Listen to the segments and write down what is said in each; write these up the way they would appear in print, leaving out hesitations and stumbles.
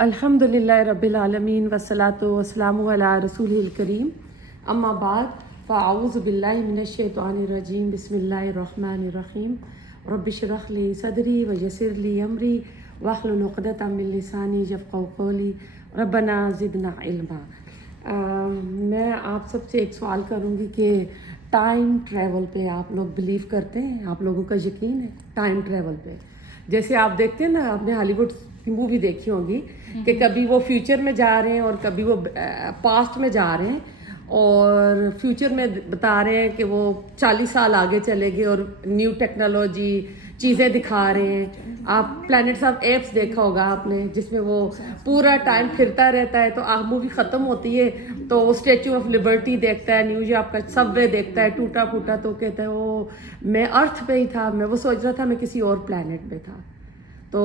الحمدللہ رب العالمین والصلاۃ والسلام علی رسولہ الکریم اما بعد فاعوذ باللہ من الشیطان الرجیم بسم اللہ الرحمن الرحیم رب اشرح لی صدری ویسر لی امری واحلل عقدۃ من لسانی یفقہوا قولی ربنا زدنا علما۔ میں آپ سب سے ایک سوال کروں گی کہ ٹائم ٹریول پہ آپ لوگ بلیو کرتے ہیں؟ آپ لوگوں کا یقین ہے ٹائم ٹریول پہ؟ جیسے آپ دیکھتے ہیں نا، آپ نے ہالی ووڈ کی مووی دیکھی ہوگی کہ کبھی وہ فیوچر میں جا رہے ہیں اور کبھی وہ پاسٹ میں جا رہے ہیں، اور فیوچر میں بتا رہے ہیں کہ وہ 40 سال آگے چلے گئے اور نیو ٹیکنالوجی چیزیں دکھا رہے ہیں۔ آپ پلانٹس آف ایپس دیکھا ہوگا آپ نے، جس میں وہ پورا ٹائم پھرتا رہتا ہے، تو مووی ختم ہوتی ہے تو وہ اسٹیچو آف لبرٹی دیکھتا ہے، نیو یارک کا سب وے دیکھتا ہے ٹوٹا پھوٹا، تو کہتا ہے وہ میں ارتھ پہ ہی تھا، میں وہ سوچ رہا تھا میں کسی اور پلانٹ پہ تھا۔ تو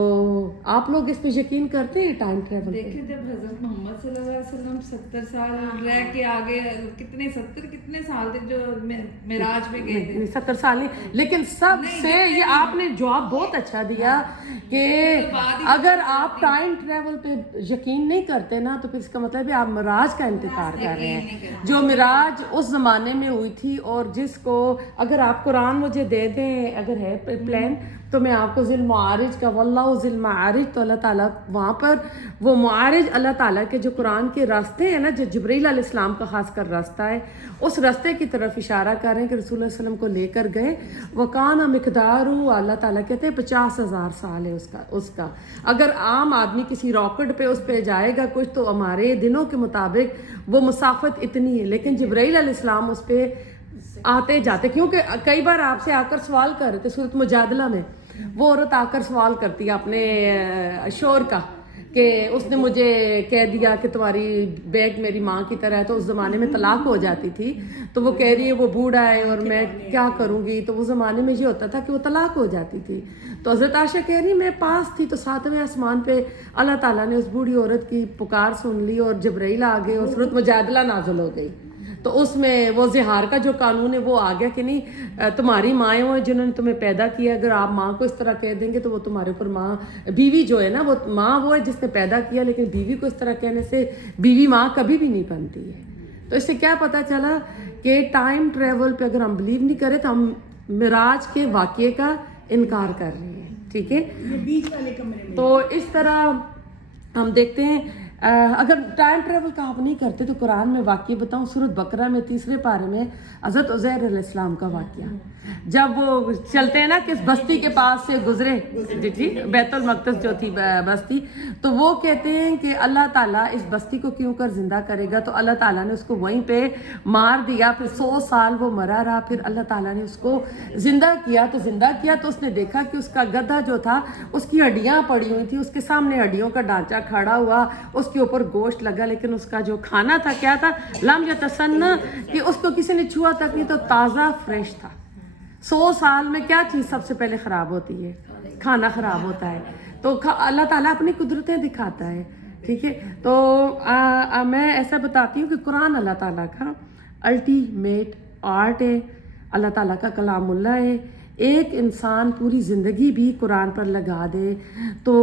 آپ لوگ اس پہ یقین کرتے ہیں ٹائم ٹریول پہ؟ دیکھیں جب حضرت محمد صلی اللہ علیہ وسلم 70 سال رہ کے آگے کتنے سال تھے جو معراج پہ گئے تھے؟ 70 سال نہیں، لیکن سب سے یہ آپ نے جواب بہت اچھا دیا کہ اگر آپ ٹائم ٹریول پہ یقین نہیں کرتے نا تو پھر اس کا مطلب ہے آپ معراج کا انتظار کر رہے ہیں، جو معراج اس زمانے میں ہوئی تھی، اور جس کو اگر آپ قرآن مجھے دے دیں، اگر ہے پلان تو میں آپ کو ذی المعارج کا، واللہ ذی المعارج، تو اللہ تعالیٰ وہاں پر وہ معارج اللہ تعالیٰ کے جو قرآن کے راستے ہیں نا، جو جبرائیل علیہ السلام کا خاص کر راستہ ہے، اس راستے کی طرف اشارہ کر رہے ہیں کہ رسول اللہ علیہ وسلم کو لے کر گئے۔ وَقَانَ مِقْدَارُهُ، اللہ تعالیٰ کہتے ہیں 50,000 سال ہے اس کا۔ اگر عام آدمی کسی راکٹ پہ اس پہ جائے گا کچھ، تو ہمارے دنوں کے مطابق وہ مسافت اتنی ہے، لیکن جبرائیل علیہ السلام اس پہ آتے جاتے، کیونکہ کئی بار آپ سے آ کر سوال کر رہے تھے سورۃ مجادلہ میں، وہ عورت آ کر سوال کرتی ہے اپنے شوہر کا کہ اس نے مجھے کہہ دیا کہ تمہاری بیگ میری ماں کی طرح ہے، تو اس زمانے میں طلاق ہو جاتی تھی، تو وہ کہہ رہی ہے وہ بوڑھا ہے اور میں کیا کروں گی، تو اس زمانے میں یہ ہوتا تھا کہ وہ طلاق ہو جاتی تھی۔ تو حضرت عائشہ کہہ رہی میں پاس تھی، تو 7ویں آسمان پہ اللہ تعالیٰ نے اس بوڑھی عورت کی پکار سن لی اور جبرائیل آ گئے اور سورۃ مجادلہ نازل ہو گئی۔ تو اس میں وہ زہار کا جو قانون ہے وہ آ گیا کہ نہیں، تمہاری مائیں وہ جنہوں نے تمہیں پیدا کیا، اگر آپ ماں کو اس طرح کہہ دیں گے تو وہ تمہارے اوپر ماں، بیوی جو ہے نا، وہ ماں وہ ہے جس نے پیدا کیا، لیکن بیوی کو اس طرح کہنے سے بیوی ماں کبھی بھی نہیں بنتی ہے۔ تو اس سے کیا پتہ چلا کہ ٹائم ٹریول پہ اگر ہم بلیو نہیں کریں تو ہم معراج کے واقعے کا انکار کر رہے ہیں، ٹھیک ہے؟ بیچ والے کمرے میں تو اس طرح ہم دیکھتے ہیں، اگر ٹائم ٹریول کا آپ نہیں کرتے تو قرآن میں واقعہ بتاؤں، سورۃ بقرہ میں 3 پارے میں حضرت عزیر علیہ السلام کا واقعہ، جب وہ چلتے ہیں نا کہ اس بستی کے پاس سے گزرے، جی بیت المقدس جو تھی بستی، تو وہ کہتے ہیں کہ اللہ تعالیٰ اس بستی کو کیوں کر زندہ کرے گا، تو اللہ تعالیٰ نے اس کو وہیں پہ مار دیا، پھر 100 سال وہ مرا رہا، پھر اللہ تعالیٰ نے اس کو زندہ کیا، تو اس نے دیکھا کہ اس کا گدھا جو تھا اس کی ہڈیاں پڑی ہوئی تھی، اس کے سامنے ہڈیوں کا ڈھانچہ کھڑا ہوا، اس کے اوپر گوشت لگا، لیکن اس کا جو کھانا تھا کیا تھا، لم یتسنہ، کہ اس کو کسی نے چھوا تک نہیں، تو تازہ فریش تھا۔ 100 سال میں کیا چیز سب سے پہلے خراب ہوتی ہے؟ کھانا خراب ہوتا ہے۔ تو اللہ تعالیٰ اپنی قدرتیں دکھاتا ہے، ٹھیک ہے؟ تو میں ایسا بتاتی ہوں کہ قرآن اللہ تعالیٰ کا الٹیمیٹ آرٹ ہے، اللہ تعالیٰ کا کلام اللہ ہے۔ ایک انسان پوری زندگی بھی قرآن پر لگا دے تو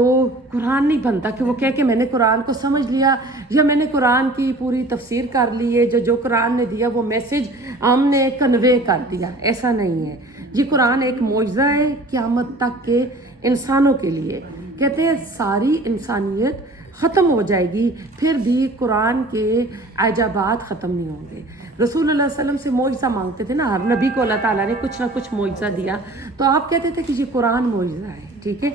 قرآن نہیں بنتا کہ وہ کہہ کہ میں نے قرآن کو سمجھ لیا، یا میں نے قرآن کی پوری تفسیر کر لی ہے، جو قرآن نے دیا وہ میسج ہم نے کنوے کر دیا، ایسا نہیں ہے۔ یہ قرآن ایک معجزہ ہے قیامت تک کے انسانوں کے لیے۔ کہتے ہیں ساری انسانیت ختم ہو جائے گی پھر بھی قرآن کے عجائبات ختم نہیں ہوں گے۔ رسول اللہ علیہ وسلم سے معجزہ مانگتے تھے نا، ہر نبی کو اللہ تعالیٰ نے کچھ نہ کچھ معجزہ دیا، تو آپ کہتے تھے کہ یہ قرآن معجزہ ہے، ٹھیک ہے؟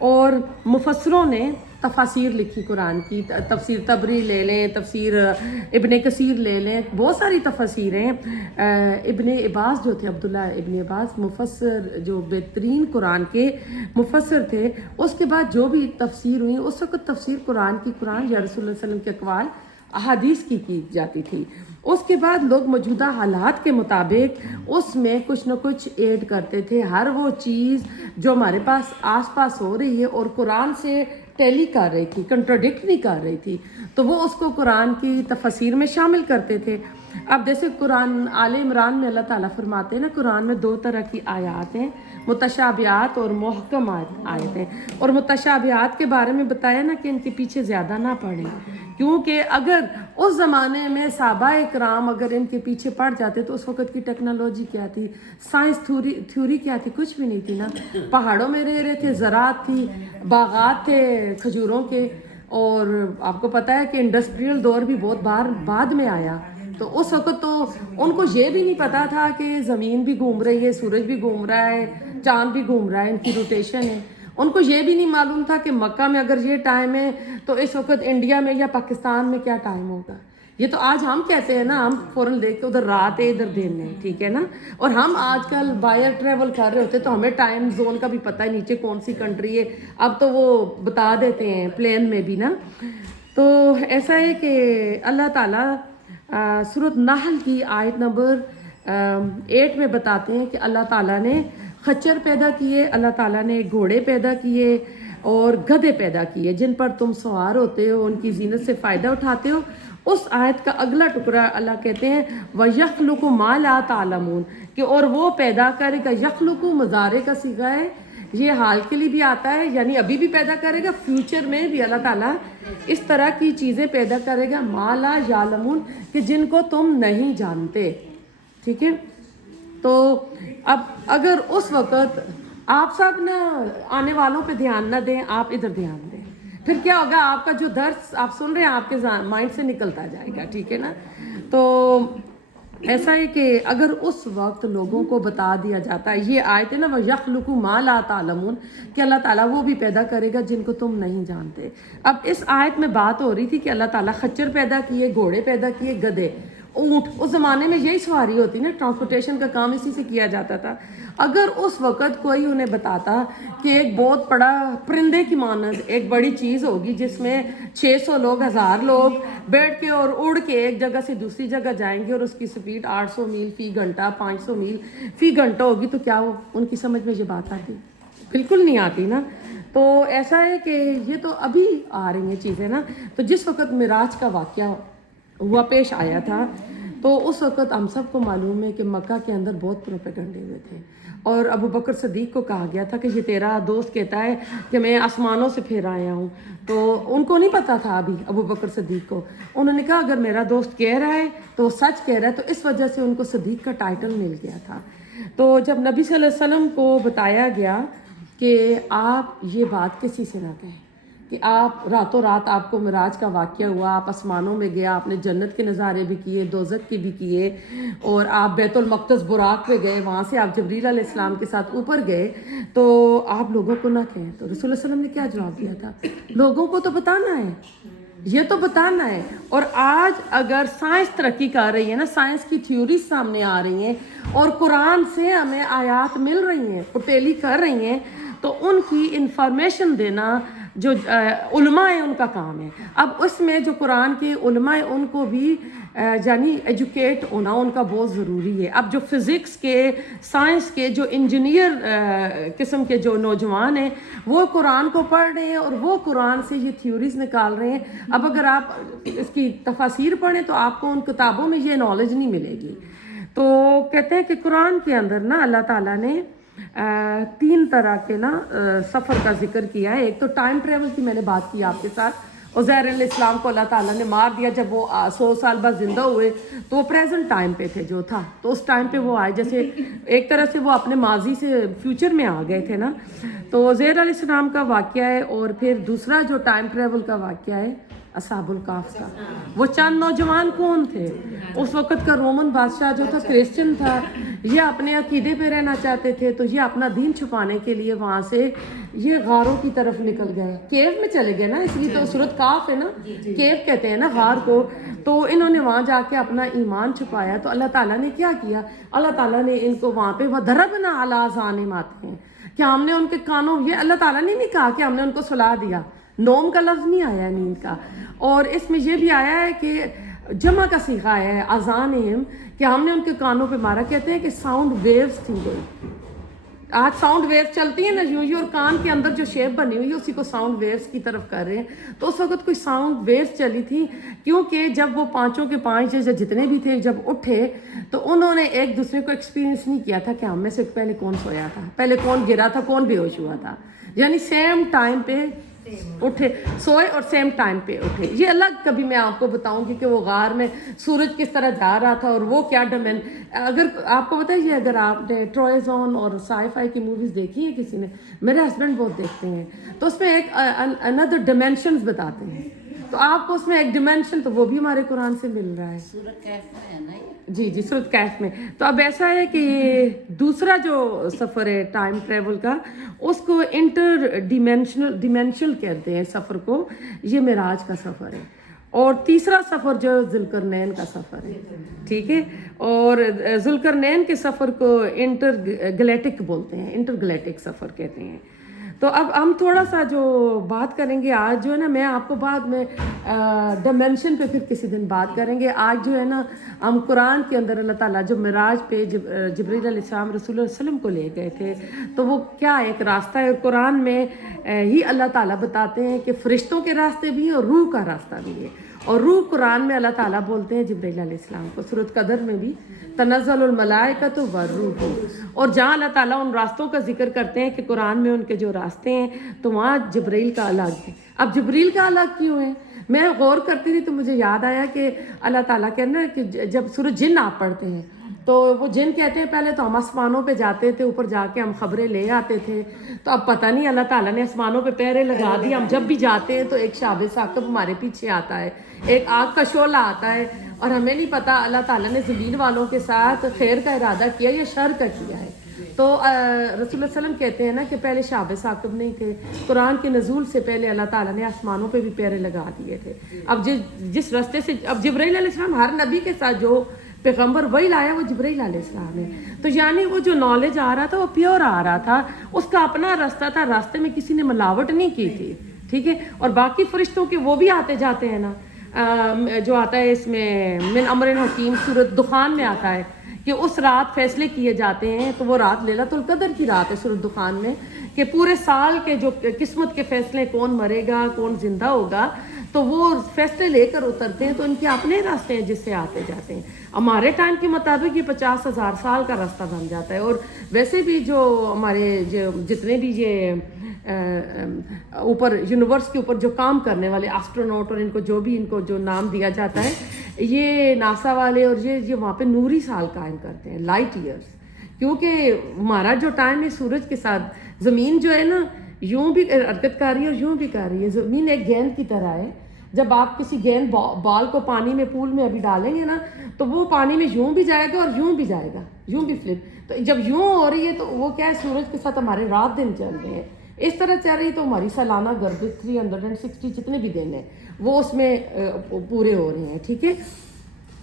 اور مفسروں نے تفاسیر لکھی قرآن کی، تفسیر طبری لے لیں، تفسیر ابن کثیر لے لیں، بہت ساری تفاسیریں۔ ابن عباس جو تھے، عبداللہ ابن عباس مفسر، جو بہترین قرآن کے مفسر تھے، اس کے بعد جو بھی تفسیر ہوئی اس وقت تفسیر قرآن کی قرآن یا رسول اللہ علیہ وسلم کے اقوال احادیث کی جاتی تھی۔ اس کے بعد لوگ موجودہ حالات کے مطابق اس میں کچھ نہ کچھ ایڈ کرتے تھے، ہر وہ چیز جو ہمارے پاس آس پاس ہو رہی ہے اور قرآن سے ٹیلی کر رہی تھی، کنٹراڈکٹ نہیں کر رہی تھی، تو وہ اس کو قرآن کی تفسیر میں شامل کرتے تھے۔ اب جیسے قرآن آل عمران میں اللہ تعالیٰ فرماتے ہیں نا، قرآن میں 2 طرح کی آیات ہیں، متشابہات اور محکم آیتیں. اور متشابہات کے بارے میں بتایا نا کہ ان کے پیچھے زیادہ نہ پڑیں, کیونکہ اگر اس زمانے میں صحابہ اکرام اگر ان کے پیچھے پڑ جاتے تو اس وقت کی ٹیکنالوجی کیا تھی, سائنس تھیوری کیا تھی, کچھ بھی نہیں تھی نا. پہاڑوں میں رہ رہے تھے, زراعت تھی, باغات تھے کھجوروں کے. اور آپ کو پتہ ہے کہ انڈسٹریل دور بھی بہت بعد میں آیا, تو اس وقت تو ان کو یہ بھی نہیں پتا تھا کہ زمین بھی گھوم رہی ہے, سورج بھی گھوم رہا ہے, چاند بھی گھوم رہا ہے, ان کی روٹیشن ہے. ان کو یہ بھی نہیں معلوم تھا کہ مکہ میں اگر یہ ٹائم ہے تو اس وقت انڈیا میں یا پاکستان میں کیا ٹائم ہوگا. یہ تو آج ہم کہتے ہیں نا, ہم فوراً دیکھ کے ادھر رات ہے ادھر دن ہے, ٹھیک ہے نا. اور ہم آج کل باہر ٹریول کر رہے ہوتے تو ہمیں ٹائم زون کا بھی پتہ ہے, نیچے کون سی کنٹری ہے, اب تو وہ بتا دیتے ہیں پلین میں بھی نا. تو ایسا ہے کہ اللہ تعالیٰ سورۃ نحل کی آیت نمبر 8 میں بتاتے ہیں کہ اللہ تعالیٰ نے خچر پیدا کیے, اللہ تعالیٰ نے گھوڑے پیدا کیے اور گدھے پیدا کیے جن پر تم سوار ہوتے ہو, ان کی زینت سے فائدہ اٹھاتے ہو. اس آیت کا اگلا ٹکڑا اللہ کہتے ہیں وَيَخْلُقُ مَا لَا تَعْلَمُونَ, کہ اور وہ پیدا کرے گا. یخلق مضارع کا صیغہ ہے, یہ حال کے لیے بھی آتا ہے, یعنی ابھی بھی پیدا کرے گا, فیوچر میں بھی اللہ تعالیٰ اس طرح کی چیزیں پیدا کرے گا مَا لَا يَعْلَمُونَ, کہ جن کو تم نہیں جانتے. ٹھیک ہے, تو اب اگر اس وقت آپ سب نا آنے والوں پہ دھیان نہ دیں, آپ ادھر دھیان دیں, پھر کیا ہوگا, آپ کا جو درس آپ سن رہے ہیں آپ کے مائنڈ سے نکلتا جائے گا. ٹھیک ہے نا. تو ایسا ہے کہ اگر اس وقت لوگوں کو بتا دیا جاتا ہے, یہ آیت ہے نا وَيَخْلُقُ مَا لَا تَعْلَمُونَ, کہ اللہ تعالیٰ وہ بھی پیدا کرے گا جن کو تم نہیں جانتے. اب اس آیت میں بات ہو رہی تھی کہ اللہ تعالیٰ خچر پیدا کیے, گھوڑے پیدا کیے, گدھے, اونٹ. اس زمانے میں یہی سواری ہوتی نا, ٹرانسپورٹیشن کا کام اسی سے کیا جاتا تھا. اگر اس وقت کوئی انہیں بتاتا کہ ایک بہت بڑا پرندے کی مانند ایک بڑی چیز ہوگی جس میں 600 لوگ 1000 لوگ بیٹھ کے اور اڑ کے ایک جگہ سے دوسری جگہ جائیں گے اور اس کی سپیڈ 800 میل فی گھنٹہ 500 میل فی گھنٹہ ہوگی, تو کیا وہ ان کی سمجھ میں یہ بات آتی؟ بالکل نہیں آتی نا. تو ایسا ہے کہ یہ تو ابھی آ رہی ہیں چیزیں نا. تو جس وقت معراج کا واقعہ ہوا پیش آیا تھا تو اس وقت ہم سب کو معلوم ہے کہ مکہ کے اندر بہت پروپیگنڈے ہوئے تھے, اور ابو بکر صدیق کو کہا گیا تھا کہ یہ تیرا دوست کہتا ہے کہ میں آسمانوں سے پھر آیا ہوں. تو ان کو نہیں پتا تھا ابھی ابو بکر صدیق کو. انہوں نے کہا اگر میرا دوست کہہ رہا ہے تو وہ سچ کہہ رہا ہے, تو اس وجہ سے ان کو صدیق کا ٹائٹل مل گیا تھا. تو جب نبی صلی اللہ علیہ وسلم کو بتایا گیا کہ آپ یہ بات کسی سے نہ کہیں, کہ آپ راتوں رات آپ کو معراج کا واقعہ ہوا, آپ آسمانوں میں گیا, آپ نے جنت کے نظارے بھی کیے, دوزخ کے بھی کیے, اور آپ بیت المقدس براق پہ گئے, وہاں سے آپ جبریل علیہ السلام کے ساتھ اوپر گئے, تو آپ لوگوں کو نہ کہیں. تو رسول اللہ علیہ وسلم نے کیا جواب دیا تھا؟ لوگوں کو تو بتانا ہے, یہ تو بتانا ہے. اور آج اگر سائنس ترقی کر رہی ہے نا, سائنس کی تھیوریز سامنے آ رہی ہیں اور قرآن سے ہمیں آیات مل رہی ہیں, پٹیلی کر رہی ہیں, تو ان کی انفارمیشن دینا جو علماء ہیں ان کا کام ہے. اب اس میں جو قرآن کے علماء ہیں ان کو بھی یعنی ایجوکیٹ ہونا ان کا بہت ضروری ہے. اب جو فزکس کے, سائنس کے, جو انجینئر قسم کے جو نوجوان ہیں وہ قرآن کو پڑھ رہے ہیں اور وہ قرآن سے یہ تھیوریز نکال رہے ہیں. اب اگر آپ اس کی تفاسیر پڑھیں تو آپ کو ان کتابوں میں یہ نالج نہیں ملے گی. تو کہتے ہیں کہ قرآن کے اندر نا اللہ تعالیٰ نے 3 طرح کے نا سفر کا ذکر کیا ہے. ایک تو ٹائم ٹریول کی میں نے بات کی آپ کے ساتھ. عزیر علیہ السلام کو اللہ تعالیٰ نے مار دیا, جب وہ 100 سال بعد زندہ ہوئے تو وہ پریزنٹ ٹائم پہ تھے جو تھا, تو اس ٹائم پہ وہ آئے, جیسے ایک طرح سے وہ اپنے ماضی سے فیوچر میں آ گئے تھے نا. تو عزیر علیہ السلام کا واقعہ ہے. اور پھر دوسرا جو ٹائم ٹریول کا واقعہ ہے اصحاب الکہف کا. وہ چند نوجوان کون تھے؟ اس وقت کا رومن بادشاہ جو تھا کرسچن تھا, یہ اپنے عقیدے پہ رہنا چاہتے تھے, تو یہ اپنا دین چھپانے کے لیے وہاں سے یہ غاروں کی طرف نکل گئے, کیو میں چلے گئے نا, اس لیے تو سورۃ کہف ہے نا, کیو کہتے ہیں نا غار کو. تو انہوں نے وہاں جا کے اپنا ایمان چھپایا. تو اللہ تعالیٰ نے کیا کیا؟ اللہ تعالیٰ نے ان کو وہاں پہ وَضَرَبْنَا عَلَىٰ آذَانِهِمْ آتے ہیں کہ ہم نے ان کے کانوں, یہ اللہ تعالیٰ نے نہیں کہا کہ ہم نے ان کو سلا دیا, نوم کا لفظ نہیں آیا ہے نیند کا. اور اس میں یہ بھی آیا ہے کہ جمع کا صیغہ ہے آذانہم, کہ ہم نے ان کے کانوں پہ مارا. کہتے ہیں کہ ساؤنڈ ویوز تھی گئی, آج ساؤنڈ ویوز چلتی ہیں نا یوں اور کان کے اندر جو شیپ بنی ہوئی ہے اسی کو ساؤنڈ ویوز کی طرف کر رہے ہیں. تو اس وقت کوئی ساؤنڈ ویوز چلی تھی کیونکہ جب وہ پانچوں کے پانچ جتنے بھی تھے جب اٹھے تو انہوں نے ایک دوسرے کو ایکسپیرینس نہیں کیا تھا کہ ہم میں سے پہلے کون سویا تھا, پہلے کون گرا تھا, کون بے ہوش ہوا تھا. یعنی سیم ٹائم پہ اٹھے, سوئے اور سیم ٹائم پہ اٹھے. یہ الگ کبھی میں آپ کو بتاؤں گی کہ وہ غار میں سورج کس طرح جا رہا تھا اور وہ کیا اگر آپ کو بتائیے, اگر آپ نے ٹرائزون اور سائی فائی کی موویز دیکھی ہیں کسی نے, میرے ہسبینڈ بہت دیکھتے ہیں, تو اس میں ایک اندر ڈائمینشنز بتاتے ہیں, تو آپ کو اس میں ایک ڈائمینشن تو وہ بھی ہمارے قرآن سے مل رہا ہے. سورۃ کہف میں ہے نا یہ. جی سورۃ کہف میں. تو اب ایسا ہے کہ دوسرا جو سفر ہے ٹائم ٹریول کا, اس کو انٹر ڈیمینشنل کہتے ہیں سفر کو, یہ معراج کا سفر ہے. اور تیسرا سفر جو ذوالقرنین کا سفر ہے, ٹھیک ہے, اور ذوالقرنین کے سفر کو انٹر گلیٹک بولتے ہیں, انٹر گلیٹک سفر کہتے ہیں. تو اب ہم تھوڑا سا جو بات کریں گے آج جو ہے نا, میں آپ کو بعد میں ڈائمینشن پہ پھر کسی دن بات کریں گے. آج جو ہے نا ہم قرآن کے اندر اللہ تعالیٰ جو معراج پہ جبریل علیہ السلام رسول اللہ علیہ وسلم کو لے گئے تھے, تو وہ کیا ایک راستہ ہے. قرآن میں ہی اللہ تعالیٰ بتاتے ہیں کہ فرشتوں کے راستے بھی ہیں اور روح کا راستہ بھی ہے. اور روح قرآن میں اللہ تعالیٰ بولتے ہیں جبریل علیہ السلام کو, سورۃ قدر میں بھی تنزل الملائکۃ والروح. اور جہاں اللہ تعالیٰ ان راستوں کا ذکر کرتے ہیں کہ قرآن میں ان کے جو راستے ہیں, تو وہاں جبریل کا الگ ہے. اب جبریل کا الگ کیوں ہے, میں غور کرتی تھی تو مجھے یاد آیا کہ اللہ تعالیٰ کہنا کہ جب سورۃ جن آپ پڑھتے ہیں تو وہ جن کہتے ہیں پہلے تو ہم آسمانوں پہ جاتے تھے, اوپر جا کے ہم خبریں لے آتے تھے. تو اب پتہ نہیں اللہ تعالیٰ نے آسمانوں پہ پہرے لگا دی, ہم جب بھی جاتے ہیں تو ایک شہاب ثاقب ہمارے پیچھے آتا ہے, ایک آگ کا شعلہ آتا ہے, اور ہمیں نہیں پتہ اللہ تعالیٰ نے زمین والوں کے ساتھ خیر کا ارادہ کیا یا شر کا کیا ہے. تو رسول اللہ صلی اللہ علیہ وسلم کہتے ہیں نا کہ پہلے شہاب ثاقب نہیں تھے, قرآن کے نزول سے پہلے اللہ تعالیٰ نے آسمانوں پہ بھی پہرے لگا دیے تھے. اب جس راستے سے اب جبرائیل علیہ السلام ہر نبی کے ساتھ جو پیغمبر وہی لایا وہ جبرائیل علیہ السلام ہے. تو یعنی وہ جو نالج آ رہا تھا وہ پیور آ رہا تھا, اس کا اپنا راستہ تھا, راستے میں کسی نے ملاوٹ نہیں کی تھی, ٹھیک ہے. اور باقی فرشتوں کے وہ بھی آتے جاتے ہیں نا, جو آتا ہے اس میں من امر حکیم سورۃ دخان میں آتا ہے کہ اس رات فیصلے کیے جاتے ہیں. تو وہ رات لیلۃ القدر کی رات ہے سورۃ دخان میں, کہ پورے سال کے جو قسمت کے فیصلے, کون مرے گا کون زندہ ہوگا, تو وہ فیصلے لے کر اترتے ہیں. تو ان کے اپنے راستے ہیں جس سے آتے جاتے ہیں. ہمارے ٹائم کے مطابق یہ 50,000 سال کا راستہ بن جاتا ہے. اور ویسے بھی جو ہمارے جتنے بھی یہ اوپر یونیورس کے اوپر جو کام کرنے والے ایسٹرونوٹ اور ان کو جو بھی ان کو جو نام دیا جاتا ہے, یہ ناسا والے اور یہ وہاں پہ نوری سال قائم کرتے ہیں, لائٹ ایئرس. کیونکہ ہمارا جو ٹائم ہے سورج کے ساتھ, زمین جو ہے نا یوں بھی حرکت کر رہی ہے اور یوں بھی کر رہی ہے. زمین ایک گیند کی طرح ہے. جب آپ کسی گیند بال کو پانی میں پول میں ابھی ڈالیں گے نا, تو وہ پانی میں یوں بھی جائے گا اور یوں بھی جائے گا, یوں بھی فلپ. تو جب یوں ہو رہی ہے تو وہ کیا ہے, سورج کے ساتھ ہمارے رات دن چل رہے ہیں. اس طرح چل رہی تو ہماری سالانہ گردش 360 جتنے بھی دن ہیں وہ اس میں پورے ہو رہے ہیں, ٹھیک ہے.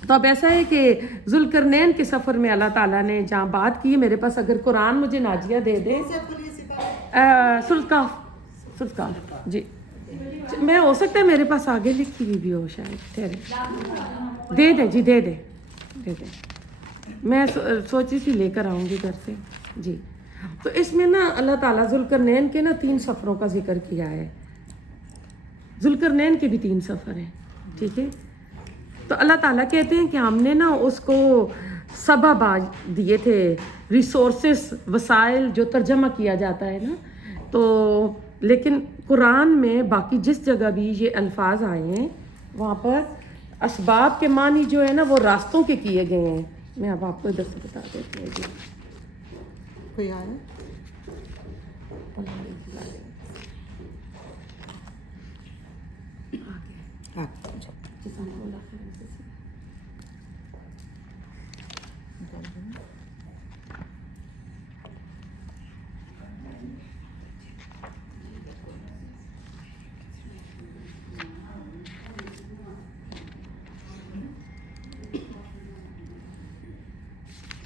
تو اب ایسا ہے کہ ذوالقرنین کے سفر میں اللہ تعالیٰ نے جہاں بات کی ہے, میرے پاس اگر قرآن مجھے ناجیہ دے دے, سورۃ کہف جی, میں ہو سکتا ہے میرے پاس آگے لکھی ہوئی بھی ہو شاید, ٹھہرے دے دیں جی, دے دیں. میں سوچ رہی تھی لے کر آؤں گی گھر سے جی. تو اس میں نا اللہ تعالیٰ ذوالقرنین کے نا 3 سفروں کا ذکر کیا ہے. ذوالقرنین کے بھی 3 سفر ہیں, ٹھیک ہے. تو اللہ تعالیٰ کہتے ہیں کہ ہم نے نا اس کو سبب دیے تھے, ریسورسز, وسائل جو ترجمہ کیا جاتا ہے نا. تو لیکن قرآن میں باقی جس جگہ بھی یہ الفاظ آئے ہیں وہاں پر اسباب کے معنی جو ہے نا وہ راستوں کے کیے گئے ہیں. میں اب آپ کو ادھر سے بتا دیتی ہوں. جی کوئی آیا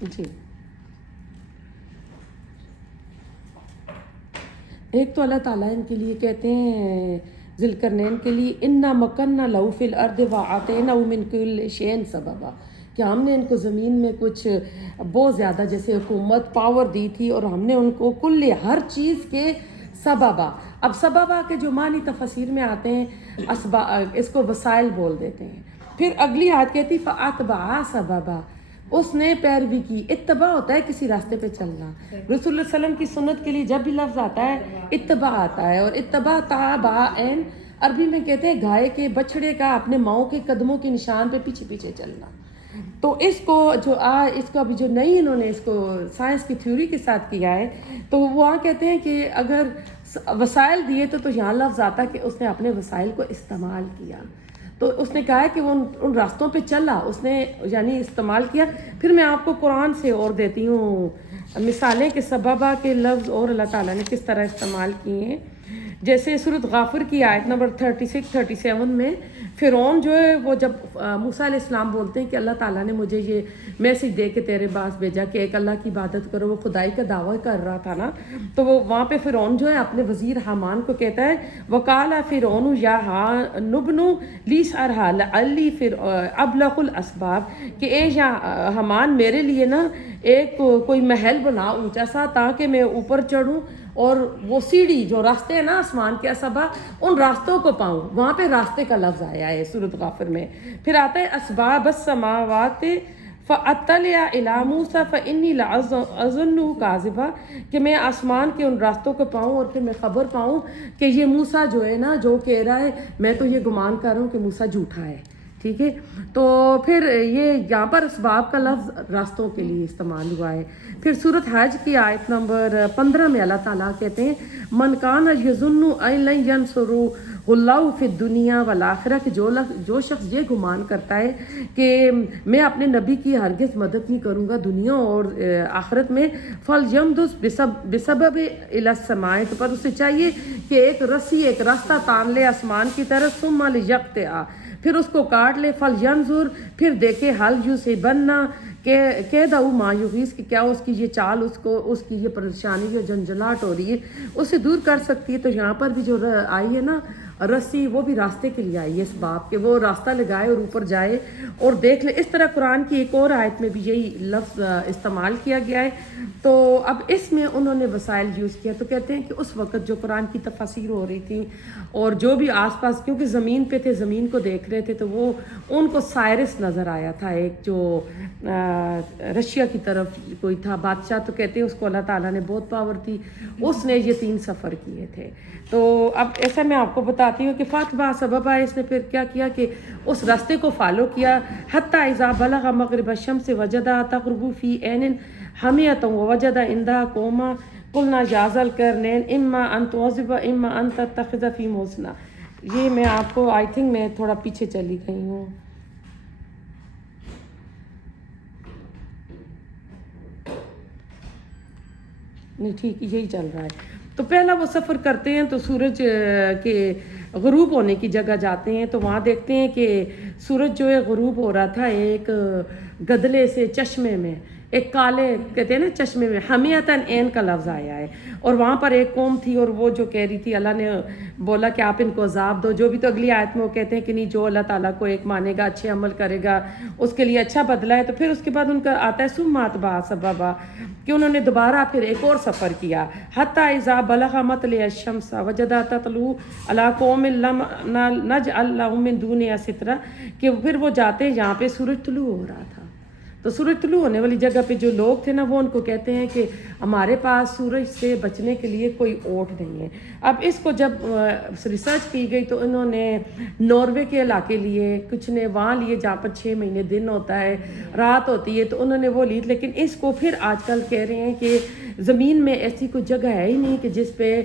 جی. ایک تو اللہ تعالیٰ ان کے لیے کہتے ہیں ذوالقرنین کے لیے انا مکننا لہو فی الارض وآتیناہ من کل شیء سببا, کہ ہم نے ان کو زمین میں کچھ بہت زیادہ جیسے حکومت پاور دی تھی اور ہم نے ان کو کل ہر چیز کے سببا. اب سببا کے جو معنی تفسیر میں آتے ہیں اس کو وسائل بول دیتے ہیں. پھر اگلی آیت کہتی فَأَتْبَعَ سَبَبًا، اس نے پیروی کی. اتباع ہوتا ہے کسی راستے پہ چلنا. رسول اللہ صلی اللہ علیہ وسلم کی سنت کے لیے جب بھی لفظ آتا ہے اتباع آتا ہے. اور اتباع تابعین عربی میں کہتے ہیں گائے کے بچڑے کا اپنے ماؤں کے قدموں کے نشان پہ پیچھے پیچھے چلنا. تو اس کو ابھی جو نئی انہوں نے اس کو سائنس کی تھیوری کے ساتھ کیا ہے تو وہ وہاں کہتے ہیں کہ اگر وسائل دیے تو یہاں لفظ آتا کہ اس نے اپنے وسائل کو استعمال کیا. تو اس نے کہا ہے کہ وہ ان راستوں پہ چلا، اس نے یعنی استعمال کیا. پھر میں آپ کو قرآن سے اور دیتی ہوں مثالیں کہ سببا کے لفظ اور اللہ تعالیٰ نے کس طرح استعمال کیے ہیں. جیسے سورۃ غافر کی آیت نمبر 36-37 میں فرعون جو ہے وہ جب موسیٰ علیہ السلام بولتے ہیں کہ اللہ تعالیٰ نے مجھے یہ میسج دے کے تیرے پاس بھیجا کہ ایک اللہ کی عبادت کرو، وہ خدائی کا دعویٰ کر رہا تھا نا. تو وہ وہاں پہ فرعون جو ہے اپنے وزیر حامان کو کہتا ہے وَقَالَ فِرْعَوْنُ يَا هَامَانُ ابْنِ لِي صَرْحًا لَعَلِّي أَبْلُغُ الْأَسْبَابَ کہ اے یا حمان میرے لیے نا ایک کوئی محل بنا اونچا سا تاکہ میں اوپر چڑھوں اور وہ سیڑھی جو راستے ہیں نا آسمان کے اسبا ان راستوں کو پاؤں. وہاں پہ راستے کا لفظ آیا ہے سورۃ غافر میں. پھر آتا ہے اسباب السماوات فاطلع الی موسیٰ فانی لأظنہ کاذبا کہ میں آسمان کے ان راستوں کو پاؤں اور پھر میں خبر پاؤں کہ یہ موسیٰ جو ہے نا جو کہہ رہا ہے میں تو یہ گمان کر رہا ہوں کہ موسیٰ جھوٹا ہے. ٹھیک ہے. تو پھر یہ یہاں پر اسباب کا لفظ راستوں کے لیے استعمال ہوا ہے. پھر سورۃ حج کی آیت نمبر 15 میں اللہ تعالیٰ کہتے ہیں من کان یظن ان لن ینصرہ اللہ فی الدنیا والآخرہ کہ جو شخص یہ گمان کرتا ہے کہ میں اپنے نبی کی ہرگز مدد نہیں کروں گا دنیا اور آخرت میں فلیمدد بسبب الی السماء تو پر اسے چاہیے کہ ایک رسی ایک راستہ تان لے آسمان کی طرف ثم لیقطع پھر اس کو کاٹ لے فلینظر پھر دیکھے حل یصیبنا کہ دعو ما یغیث کہ کیا اس کی یہ چال اس کی یہ پریشانی جو جنجلاہٹ ہو رہی ہے اسے دور کر سکتی ہے. تو یہاں پر بھی جو آئی ہے نا رسی وہ بھی راستے کے لیے آئی ہے اس باپ کہ وہ راستہ لگائے اور اوپر جائے اور دیکھ لے. اس طرح قرآن کی ایک اور آیت میں بھی یہی لفظ استعمال کیا گیا ہے. تو اب اس میں انہوں نے وسائل یوز کیا. تو کہتے ہیں کہ اس وقت جو قرآن کی تفاسیر ہو رہی تھی اور جو بھی آس پاس کیونکہ زمین پہ تھے زمین کو دیکھ رہے تھے تو وہ ان کو سائرس نظر آیا تھا ایک جو رشیا کی طرف کوئی تھا بادشاہ. تو کہتے ہیں اس کو اللہ تعالیٰ نے بہت پاور تھی اس نے یہ 3 سفر کیے تھے. تو اب ایسا میں آپ کو بتاتی ہوں کہ فاتبع سببا اس نے پھر کیا کیا کہ اس راستے کو فالو کیا حتی اذا بلغ مغرب الشمس وجدها تغرب في عین حمیۃ ووجد عندها قوما قلنا یا ذا القرنین اما ان تعذب اما ان تتخذ فیہم حسنا. یہ میں آپ کو آئی تھنک میں تھوڑا پیچھے چلی گئی ہوں. نہیں ٹھیک یہی چل رہا ہے. تو پہلا وہ سفر کرتے ہیں تو سورج کے غروب ہونے کی جگہ جاتے ہیں تو وہاں دیکھتے ہیں کہ سورج جو ہے غروب ہو رہا تھا ایک گدلے سے چشمے میں ایک کالے کہتے ہیں نا چشمے میں حمیتاً عین کا لفظ آیا ہے. اور وہاں پر ایک قوم تھی اور وہ جو کہہ رہی تھی اللہ نے بولا کہ آپ ان کو عذاب دو جو بھی. تو اگلی آیت میں وہ کہتے ہیں کہ نہیں جو اللہ تعالیٰ کو ایک مانے گا اچھے عمل کرے گا اس کے لیے اچھا بدلہ ہے. تو پھر اس کے بعد ان کا آتا ہے ثم اتبع سببا کہ انہوں نے دوبارہ پھر ایک اور سفر کیا حتی اذا بلغ مطلع الشمس وجدها تطلع علی قوم لم نجعل لهم من دونها سترا کہ پھر وہ جاتے یہاں پہ سورج طلوع ہو رہا تھا. تو سورج طلوع ہونے والی جگہ پہ جو لوگ تھے نا وہ ان کو کہتے ہیں کہ ہمارے پاس سورج سے بچنے کے لیے کوئی اوٹ نہیں ہے. اب اس کو جب ریسرچ کی گئی تو انہوں نے ناروے کے علاقے لیے کچھ نے وہاں لیے جہاں پر 6 مہینے دن ہوتا ہے رات ہوتی ہے تو انہوں نے وہ لی. لیکن اس کو پھر آج کل کہہ رہے ہیں کہ زمین میں ایسی کوئی جگہ ہے ہی نہیں کہ جس پہ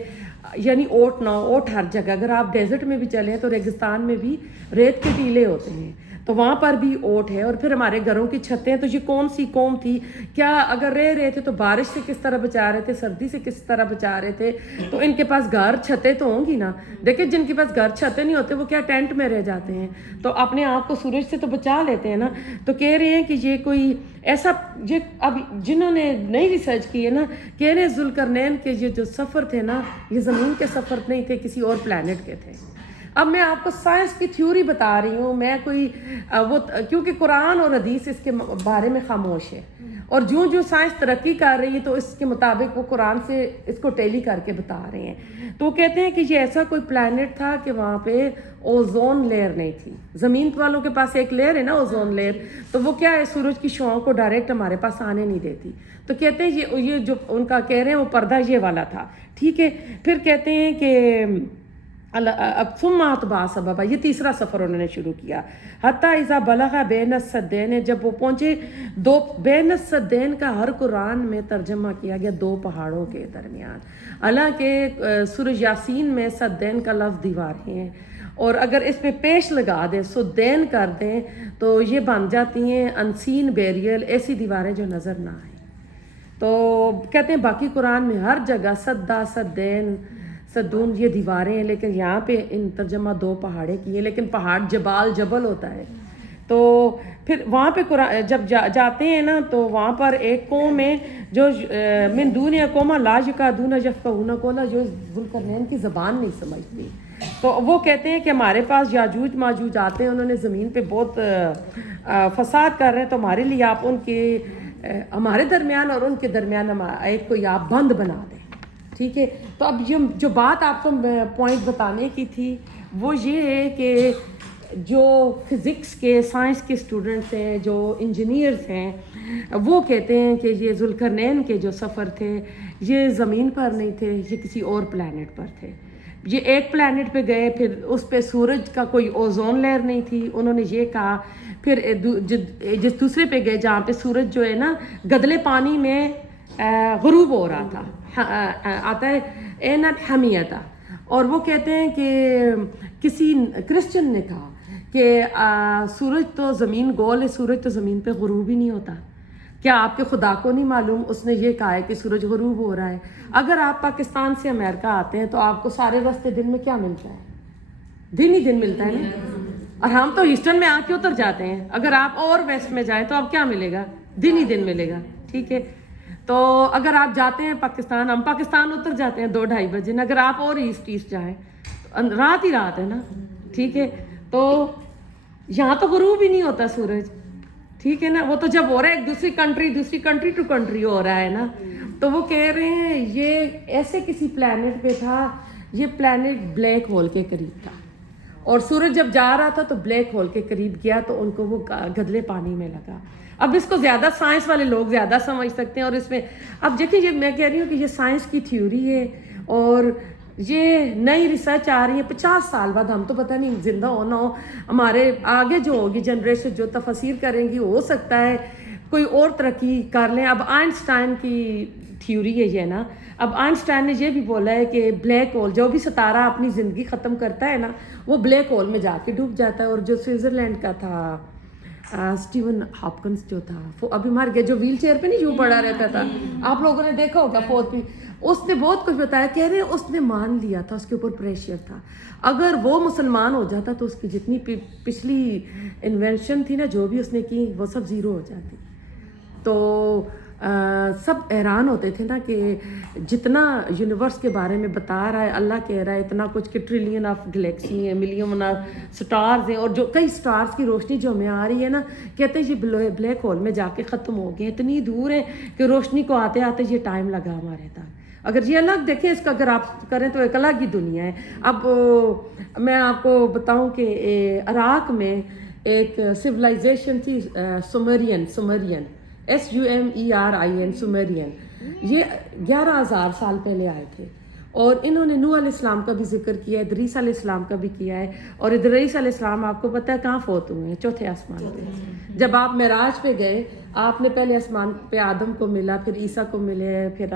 یعنی اوٹ نہ ہو. اوٹ ہر جگہ اگر آپ ڈیزرٹ میں بھی چلیں تو ریگستان میں بھی ریت کے ٹیلے ہوتے ہیں تو وہاں پر بھی اوٹ ہے. اور پھر ہمارے گھروں کی چھتیں تو یہ کون سی قوم تھی کیا اگر رہ رہے تھے تو بارش سے کس طرح بچا رہے تھے سردی سے کس طرح بچا رہے تھے. تو ان کے پاس گھر چھتیں تو ہوں گی نا. دیکھیں جن کے پاس گھر چھتیں نہیں ہوتے وہ کیا ٹینٹ میں رہ جاتے ہیں تو اپنے آپ کو سورج سے تو بچا لیتے ہیں نا. تو کہہ رہے ہیں کہ یہ کوئی ایسا یہ اب جنہوں نے نئی ریسرچ کی ہے نا کہہ رہے ذوالقرنین کے یہ جو سفر تھے نا یہ زمین کے سفر نہیں تھے کسی اور پلانٹ کے تھے. اب میں آپ کو سائنس کی تھیوری بتا رہی ہوں، میں کوئی وہ کیونکہ قرآن اور حدیث اس کے بارے میں خاموش ہے، اور جو سائنس ترقی کر رہی ہے تو اس کے مطابق وہ قرآن سے اس کو ٹیلی کر کے بتا رہے ہیں۔ تو وہ کہتے ہیں کہ یہ ایسا کوئی پلانٹ تھا کہ وہاں پہ اوزون لیئر نہیں تھی۔ زمین والوں کے پاس ایک لیئر ہے نا اوزون لیئر، تو وہ کیا ہے سورج کی شعاؤں کو ڈائریکٹ ہمارے پاس آنے نہیں دیتی۔ تو کہتے ہیں یہ جو ان کا کہہ رہے ہیں وہ پردہ یہ والا تھا، ٹھیک ہے۔ پھر کہتے ہیں کہ اب ثم اتبع سببا، یہ تیسرا سفر انہوں نے شروع کیا، حتی اذا بلغ بین السدین، جب وہ پہنچے دو بین السدین کا ہر قرآن میں ترجمہ کیا گیا دو پہاڑوں کے درمیان، حالانکہ سورہ یاسین میں سدین کا لفظ دیواریں ہیں، اور اگر اس پہ پیش لگا دیں سدین کر دیں تو یہ بن جاتی ہیں انسین بیریل، ایسی دیواریں جو نظر نہ آئیں۔ تو کہتے ہیں باقی قرآن میں ہر جگہ سدا، سدین، سدون یہ دیواریں ہیں، لیکن یہاں پہ ان ترجمہ دو پہاڑے کیے، لیکن پہاڑ جبال جبل ہوتا ہے۔ تو پھر وہاں پہ قرآن جب جاتے ہیں نا تو وہاں پر ایک قوم ہے جو من دون قوم لا یکادون یفقهون قولا، جو ذوالقرنین کی زبان نہیں سمجھتی، تو وہ کہتے ہیں کہ ہمارے پاس یاجوج ماجوج آتے ہیں، انہوں نے زمین پہ بہت فساد کر رہے ہیں، تو ہمارے لیے آپ ان کے ہمارے درمیان اور ان کے درمیان ایک کوئی آپ بند بنا دیں، ٹھیک ہے۔ تو اب یہ جو بات آپ کو پوائنٹ بتانے کی تھی وہ یہ ہے کہ جو فزکس کے سائنس کے اسٹوڈنٹس ہیں، جو انجینئرز ہیں، وہ کہتے ہیں کہ یہ ذوالقرنین کے جو سفر تھے یہ زمین پر نہیں تھے، یہ کسی اور پلانٹ پر تھے۔ یہ ایک پلانٹ پہ گئے، پھر اس پہ سورج کا کوئی اوزون لیئر نہیں تھی، انہوں نے یہ کہا۔ پھر جس دوسرے پہ گئے جہاں پہ سورج جو ہے نا گدلے پانی میں غروب ہو رہا تھا، آتا ہے این حمیتا، اور وہ کہتے ہیں کہ کسی کرسچن نے کہا کہ سورج تو زمین گول ہے، سورج تو زمین پہ غروب ہی نہیں ہوتا، کیا آپ کے خدا کو نہیں معلوم؟ اس نے یہ کہا ہے کہ سورج غروب ہو رہا ہے۔ اگر آپ پاکستان سے امریکہ آتے ہیں تو آپ کو سارے راستے دن میں کیا ملتا ہے؟ دن ہی دن ملتا ہے نا، اور ہم تو ایسٹرن میں آ کے اتر جاتے ہیں، اگر آپ اور ویسٹ میں جائیں تو آپ کیا ملے گا؟ دن ہی دن ملے گا، ٹھیک ہے۔ تو اگر آپ جاتے ہیں پاکستان، ہم پاکستان اتر جاتے ہیں 2-2:30 بجے، اگر آپ اور ایسٹ جائیں تو رات ہی رات ہے نا، ٹھیک ہے۔ تو یہاں تو غروب ہی نہیں ہوتا سورج، ٹھیک ہے نا، وہ تو جب ہو رہا ہے ایک دوسری کنٹری ٹو کنٹری ہو رہا ہے نا۔ تو وہ کہہ رہے ہیں یہ ایسے کسی پلانٹ پہ تھا، یہ پلانٹ بلیک ہول کے قریب تھا، اور سورج جب جا رہا تھا تو بلیک ہول کے قریب گیا تو ان کو وہ گدلے پانی میں لگا۔ اب اس کو زیادہ سائنس والے لوگ زیادہ سمجھ سکتے ہیں، اور اس میں اب دیکھیں یہ میں کہہ رہی ہوں کہ یہ سائنس کی تھیوری ہے، اور یہ نئی ریسرچ آ رہی ہے 50 سال بعد، ہم تو پتہ نہیں زندہ ہو نہ ہو، ہمارے آگے جو ہوگی جنریشن جو تفسیر کریں گی ہو سکتا ہے کوئی اور ترقی کر لیں۔ اب آئنسٹائن کی تھیوری ہے یہ نا، اب آئنسٹائن نے یہ بھی بولا ہے کہ بلیک ہول جو بھی ستارہ اپنی زندگی ختم کرتا ہے نا وہ بلیک ہول میں جا کے ڈوب جاتا ہے۔ اور جو سوئٹزرلینڈ کا تھا اسٹیون ہاپکنس جو تھا وہ ابھی مر گیا، جو ویل چیئر پہ نہیں یوں پڑا رہتا تھا، آپ لوگوں نے دیکھا ہوگا فوت بھی، اس نے بہت کچھ بتایا، کہہ رہے ہیں اس نے مان لیا تھا، اس کے اوپر پریشر تھا، اگر وہ مسلمان ہو جاتا تو اس کی جتنی پچھلی انوینشن تھی نا جو بھی اس نے کی وہ سب زیرو ہو جاتی۔ تو سب حیران ہوتے تھے نا کہ جتنا یونیورس کے بارے میں بتا رہا ہے اللہ کہہ رہا ہے اتنا کچھ کہ ٹریلین آف گلیکسی ہیں، ملین آف سٹارز ہیں، اور جو کئی سٹارز کی روشنی جو ہمیں آ رہی ہے نا کہتے ہیں یہ بلیک ہول میں جا کے ختم ہو گئے، اتنی دور ہے کہ روشنی کو آتے آتے یہ ٹائم لگا ہمارے تک۔ اگر یہ الگ دیکھیں اس کا اگر آپ کریں تو ایک الگ ہی دنیا ہے۔ اب میں آپ کو بتاؤں کہ عراق میں ایک سویلائزیشن تھی سومرین SUMERIN سومرین، یہ 11,000 سال پہلے آئے تھے، اور انہوں نے نوح علیہ السلام کا بھی ذکر کیا ہے، ادریس علیہ السلام کا بھی کیا ہے، اور ادریس علیہ السلام آپ کو پتہ ہے کہاں فوت ہوئے ہیں؟ 4تھے آسمان پہ۔ جب آپ معراج پہ گئے آپ نے پہلے آسمان پہ آدم کو ملا، پھر عیسیٰ کو ملے، پھر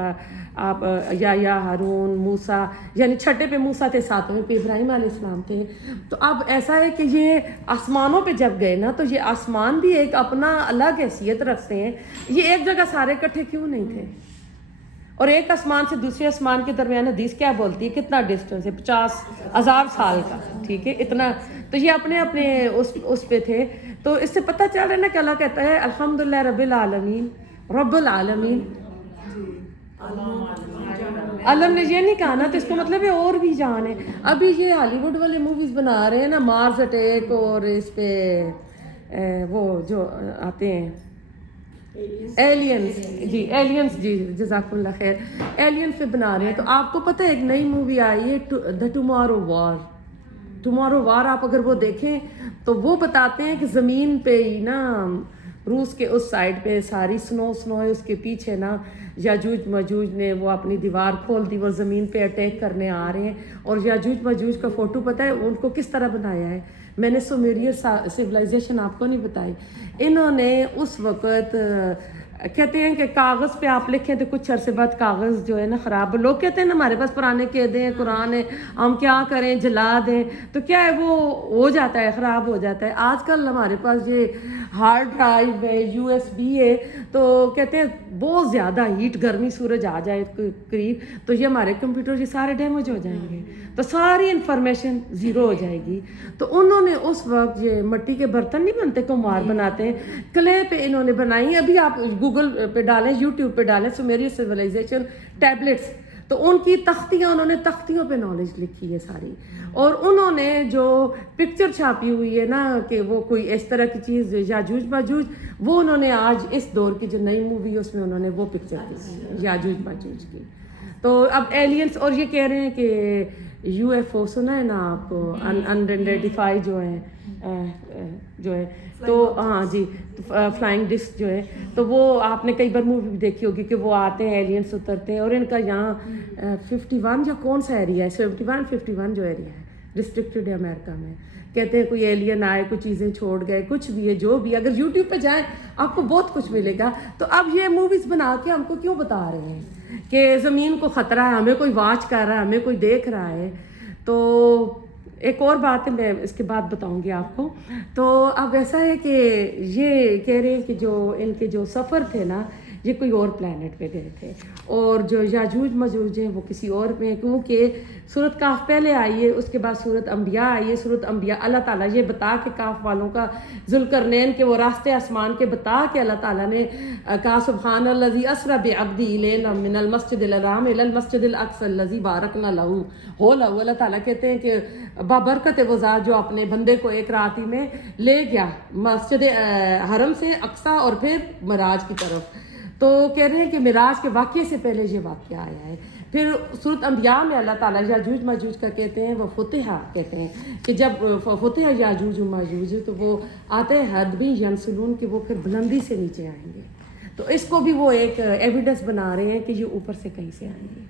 آپ یا ہارون، موسیٰ، یعنی 6 پہ موسیٰ تھے، 7ویں پہ ابراہیم علیہ السلام تھے۔ تو اب ایسا ہے کہ یہ آسمانوں پہ جب گئے نا تو یہ آسمان بھی ایک اپنا الگ حیثیت رکھتے ہیں، یہ ایک جگہ سارے اکٹھے کیوں نہیں تھے؟ اور ایک آسمان سے دوسرے آسمان کے درمیان حدیث کیا بولتی ہے کتنا ڈسٹنس ہے؟ 50,000 سال کا، ٹھیک ہے، اتنا۔ تو یہ اپنے اپنے اس پہ تھے۔ تو اس سے پتہ چل رہا ہے نا کہ اللہ کہتا ہے الحمدللہ رب العالمین، رب العالمین، علم نے یہ نہیں کہا نا، تو اس کو مطلب ہے اور بھی جان ہے. ابھی یہ ہالی ووڈ والے موویز بنا رہے ہیں نا، مارس اٹیک، اور اس پہ وہ جو آتے ہیں ایلینز، جی ایلینز، جی جزاک اللہ خیر، ایلینز پہ بنا رہے ہیں. تو آپ کو پتہ ہے ایک نئی مووی آئی ہے دا ٹمارو وار. ٹمارو وار آپ اگر وہ دیکھیں تو وہ بتاتے ہیں کہ زمین پہ ہی نا، روس کے اس سائڈ پہ ساری سنو ہے، اس کے پیچھے نا یاجوج ماجوج نے وہ اپنی دیوار کھول دی، وہ زمین پہ اٹیک کرنے آ رہے ہیں. اور یاجوج ماجوج کا فوٹو پتہ ہے ان کو کس طرح بنایا ہے؟ میں نے سومیرین سویلائزیشن آپ کو نہیں بتائی. انہوں نے اس وقت کہتے ہیں کہ کاغذ پہ آپ لکھیں تو کچھ عرصے بعد کاغذ جو ہے نا خراب، لوگ کہتے ہیں نا ہمارے پاس پرانے قیدیں ہیں، قرآن ہے، ہم کیا کریں، جلا دیں، تو کیا ہے وہ ہو جاتا ہے، خراب ہو جاتا ہے. آج کل ہمارے پاس یہ ہارڈ ڈرائیو ہے، USB ہے، تو کہتے ہیں بہت زیادہ ہیٹ، گرمی، سورج آ جائے قریب تو یہ ہمارے کمپیوٹر یہ سارے ڈیمیج ہو جائیں گے، تو ساری انفارمیشن زیرو ہو جائے گی. تو انہوں نے اس وقت یہ مٹی کے برتن نہیں بنتے، کمہار بناتے ہیں، کلے پہ انہوں نے بنائی. ابھی آپ گوگل پہ ڈالیں، یوٹیوب پہ ڈالیں سومیرین سویلائزیشن ٹیبلٹس، تو ان کی تختیاں، انہوں نے تختیوں پہ نالج لکھی ہے ساری. اور انہوں نے جو پکچر چھاپی ہوئی ہے نا کہ وہ کوئی اس طرح کی چیز یاجوج ماجوج، وہ انہوں نے آج اس دور کی جو نئی مووی ہے اس میں انہوں نے وہ پکچر کی یاجوج ماجوج کی. تو اب ایلینس، اور یہ کہہ رہے ہیں کہ UFO سنا ہے نا آپ کو، انڈینٹیفائی جو ہے تو ہاں جی، فلائنگ ڈسک جو ہے، تو وہ آپ نے کئی بار مووی بھی دیکھی ہوگی کہ وہ آتے ہیں، ایلینس اترتے ہیں، اور ان کا یہاں 51 یا کون سا ایریا ہے، 51 جو ایریا ہے ریسٹرکٹڈ ہے امریکہ میں، کہتے ہیں کوئی ایلین آئے، کچھ چیزیں چھوڑ گئے، کچھ بھی ہے جو بھی. اگر یوٹیوب پہ جائیں آپ کو بہت کچھ ملے گا. تو اب یہ موویز بنا کے ہم کو کیوں بتا رہے ہیں کہ زمین کو خطرہ ہے، ہمیں کوئی واچ کر رہا ہے، ہمیں کوئی دیکھ رہا ہے. تو ایک اور بات ہے، میں اس کے بعد بتاؤں گی آپ کو. تو اب ایسا ہے کہ یہ کہہ رہے ہیں کہ جو ان کے جو سفر تھے نا، یہ کوئی اور پلانٹ پہ گئے تھے، اور جو یاجوج ماجوج ہیں وہ کسی اور پہ ہیں، کیونکہ سورۃ کہف پہلے آئی ہے، اس کے بعد سورۃ انبیاء آئی ہے. سورۃ انبیاء اللہ تعالیٰ یہ بتا کے کہف والوں کا، ذوالقرنین کے وہ راستے آسمان کے بتا کے اللہ تعالیٰ نے کہا سبحان الذی اسری بعبدہ لیلا من المسجد الحرام الی المسجد الاقصی الذی بارکنا لہ. اللہ تعالیٰ کہتے ہیں کہ بابرکت ہے وہ ذات جو اپنے بندے کو ایک رات ہی میں لے گیا مسجد حرم سے اقصی اور پھر معراج کی طرف. تو کہہ رہے ہیں کہ معراج کے واقعے سے پہلے یہ واقعہ آیا ہے. پھر سورۃ انبیاء میں اللہ تعالیٰ یاجوج ماجوج کا کہتے ہیں وہ فتحہ، کہتے ہیں کہ جب فتح یاجوج و ماجوج تو وہ آتے ہیں حدبی ینسلون، کہ وہ پھر بلندی سے نیچے آئیں گے. تو اس کو بھی وہ ایک ایویڈنس بنا رہے ہیں کہ یہ اوپر سے کہیں سے آئیں گے.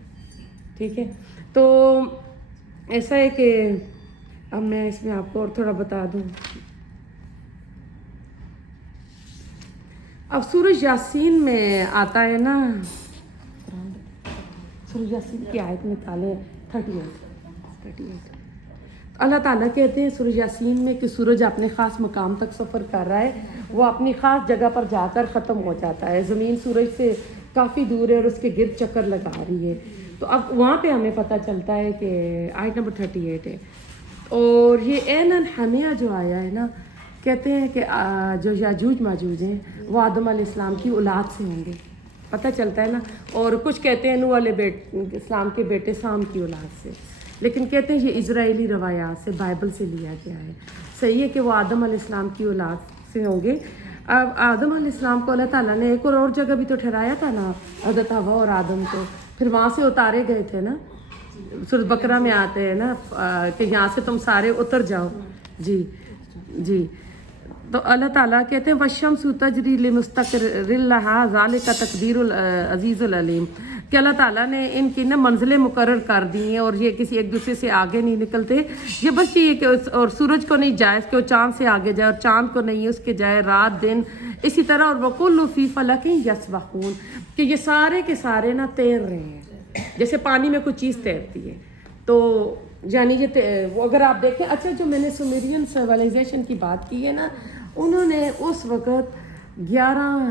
ٹھیک ہے، تو ایسا ہے کہ اب میں اس میں آپ کو اور تھوڑا بتا دوں. اب سورہ یاسین میں آتا ہے نا، سورہ یاسین کی آیت نکالیں 38. اللہ تعالیٰ کہتے ہیں سورہ یاسین میں کہ سورج اپنے خاص مقام تک سفر کر رہا ہے، وہ اپنی خاص جگہ پر جا کر ختم ہو جاتا ہے، زمین سورج سے کافی دور ہے اور اس کے گرد چکر لگا رہی ہے. تو اب وہاں پہ ہمیں پتہ چلتا ہے کہ آیت نمبر 38 ہے. اور یہ عیناً حمیہ جو آیا ہے نا، کہتے ہیں کہ جو یاجوج ماجوج ہیں وہ آدم علیہ السلام کی اولاد سے ہوں گے، پتہ چلتا ہے نا. اور کچھ کہتے ہیں نوح علیہ السلام کے بیٹے سام کی اولاد سے، لیکن کہتے ہیں یہ اسرائیلی روایات سے، بائبل سے لیا گیا ہے. صحیح ہے کہ وہ آدم علیہ السلام کی اولاد سے ہوں گے. اب آدم علیہ السلام کو اللہ تعالیٰ نے ایک اور جگہ بھی تو ٹھہرایا تھا نا، حضرت حوا اور آدم کو، پھر وہاں سے اتارے گئے تھے نا. سورۃ بقرہ میں آتے ہیں نا کہ یہاں سے تم سارے اتر جاؤ. جی تو اللہ تعالیٰ کہتے ہیں وَالشَّمْسُ تَجْرِي لِمُسْتَقَرٍّ لَهَا ذَلِكَ تَقْدِيرُ الْعَزِيزُ الْعَلِيمُ، کہ اللہ تعالیٰ نے ان کی نا منزلیں مقرر کر دی ہیں اور یہ کسی ایک دوسرے سے آگے نہیں نکلتے. یہ بس یہ کہ اور سورج کو نہیں جائز کہ وہ چاند سے آگے جائے، اور چاند کو نہیں اس کے جائے رات دن اسی طرح. اور وَكُلُّ فِي فَلَكٍ يَسْبَحُونَ، کہ یہ سارے کے سارے نا تیر رہے ہیں جیسے پانی میں کوئی چیز تیرتی ہے. تو یعنی یہ اگر آپ دیکھیں، اچھا جو میں نے سومیرین سویلائزیشن کی بات کی ہے نا، انہوں نے اس وقت 11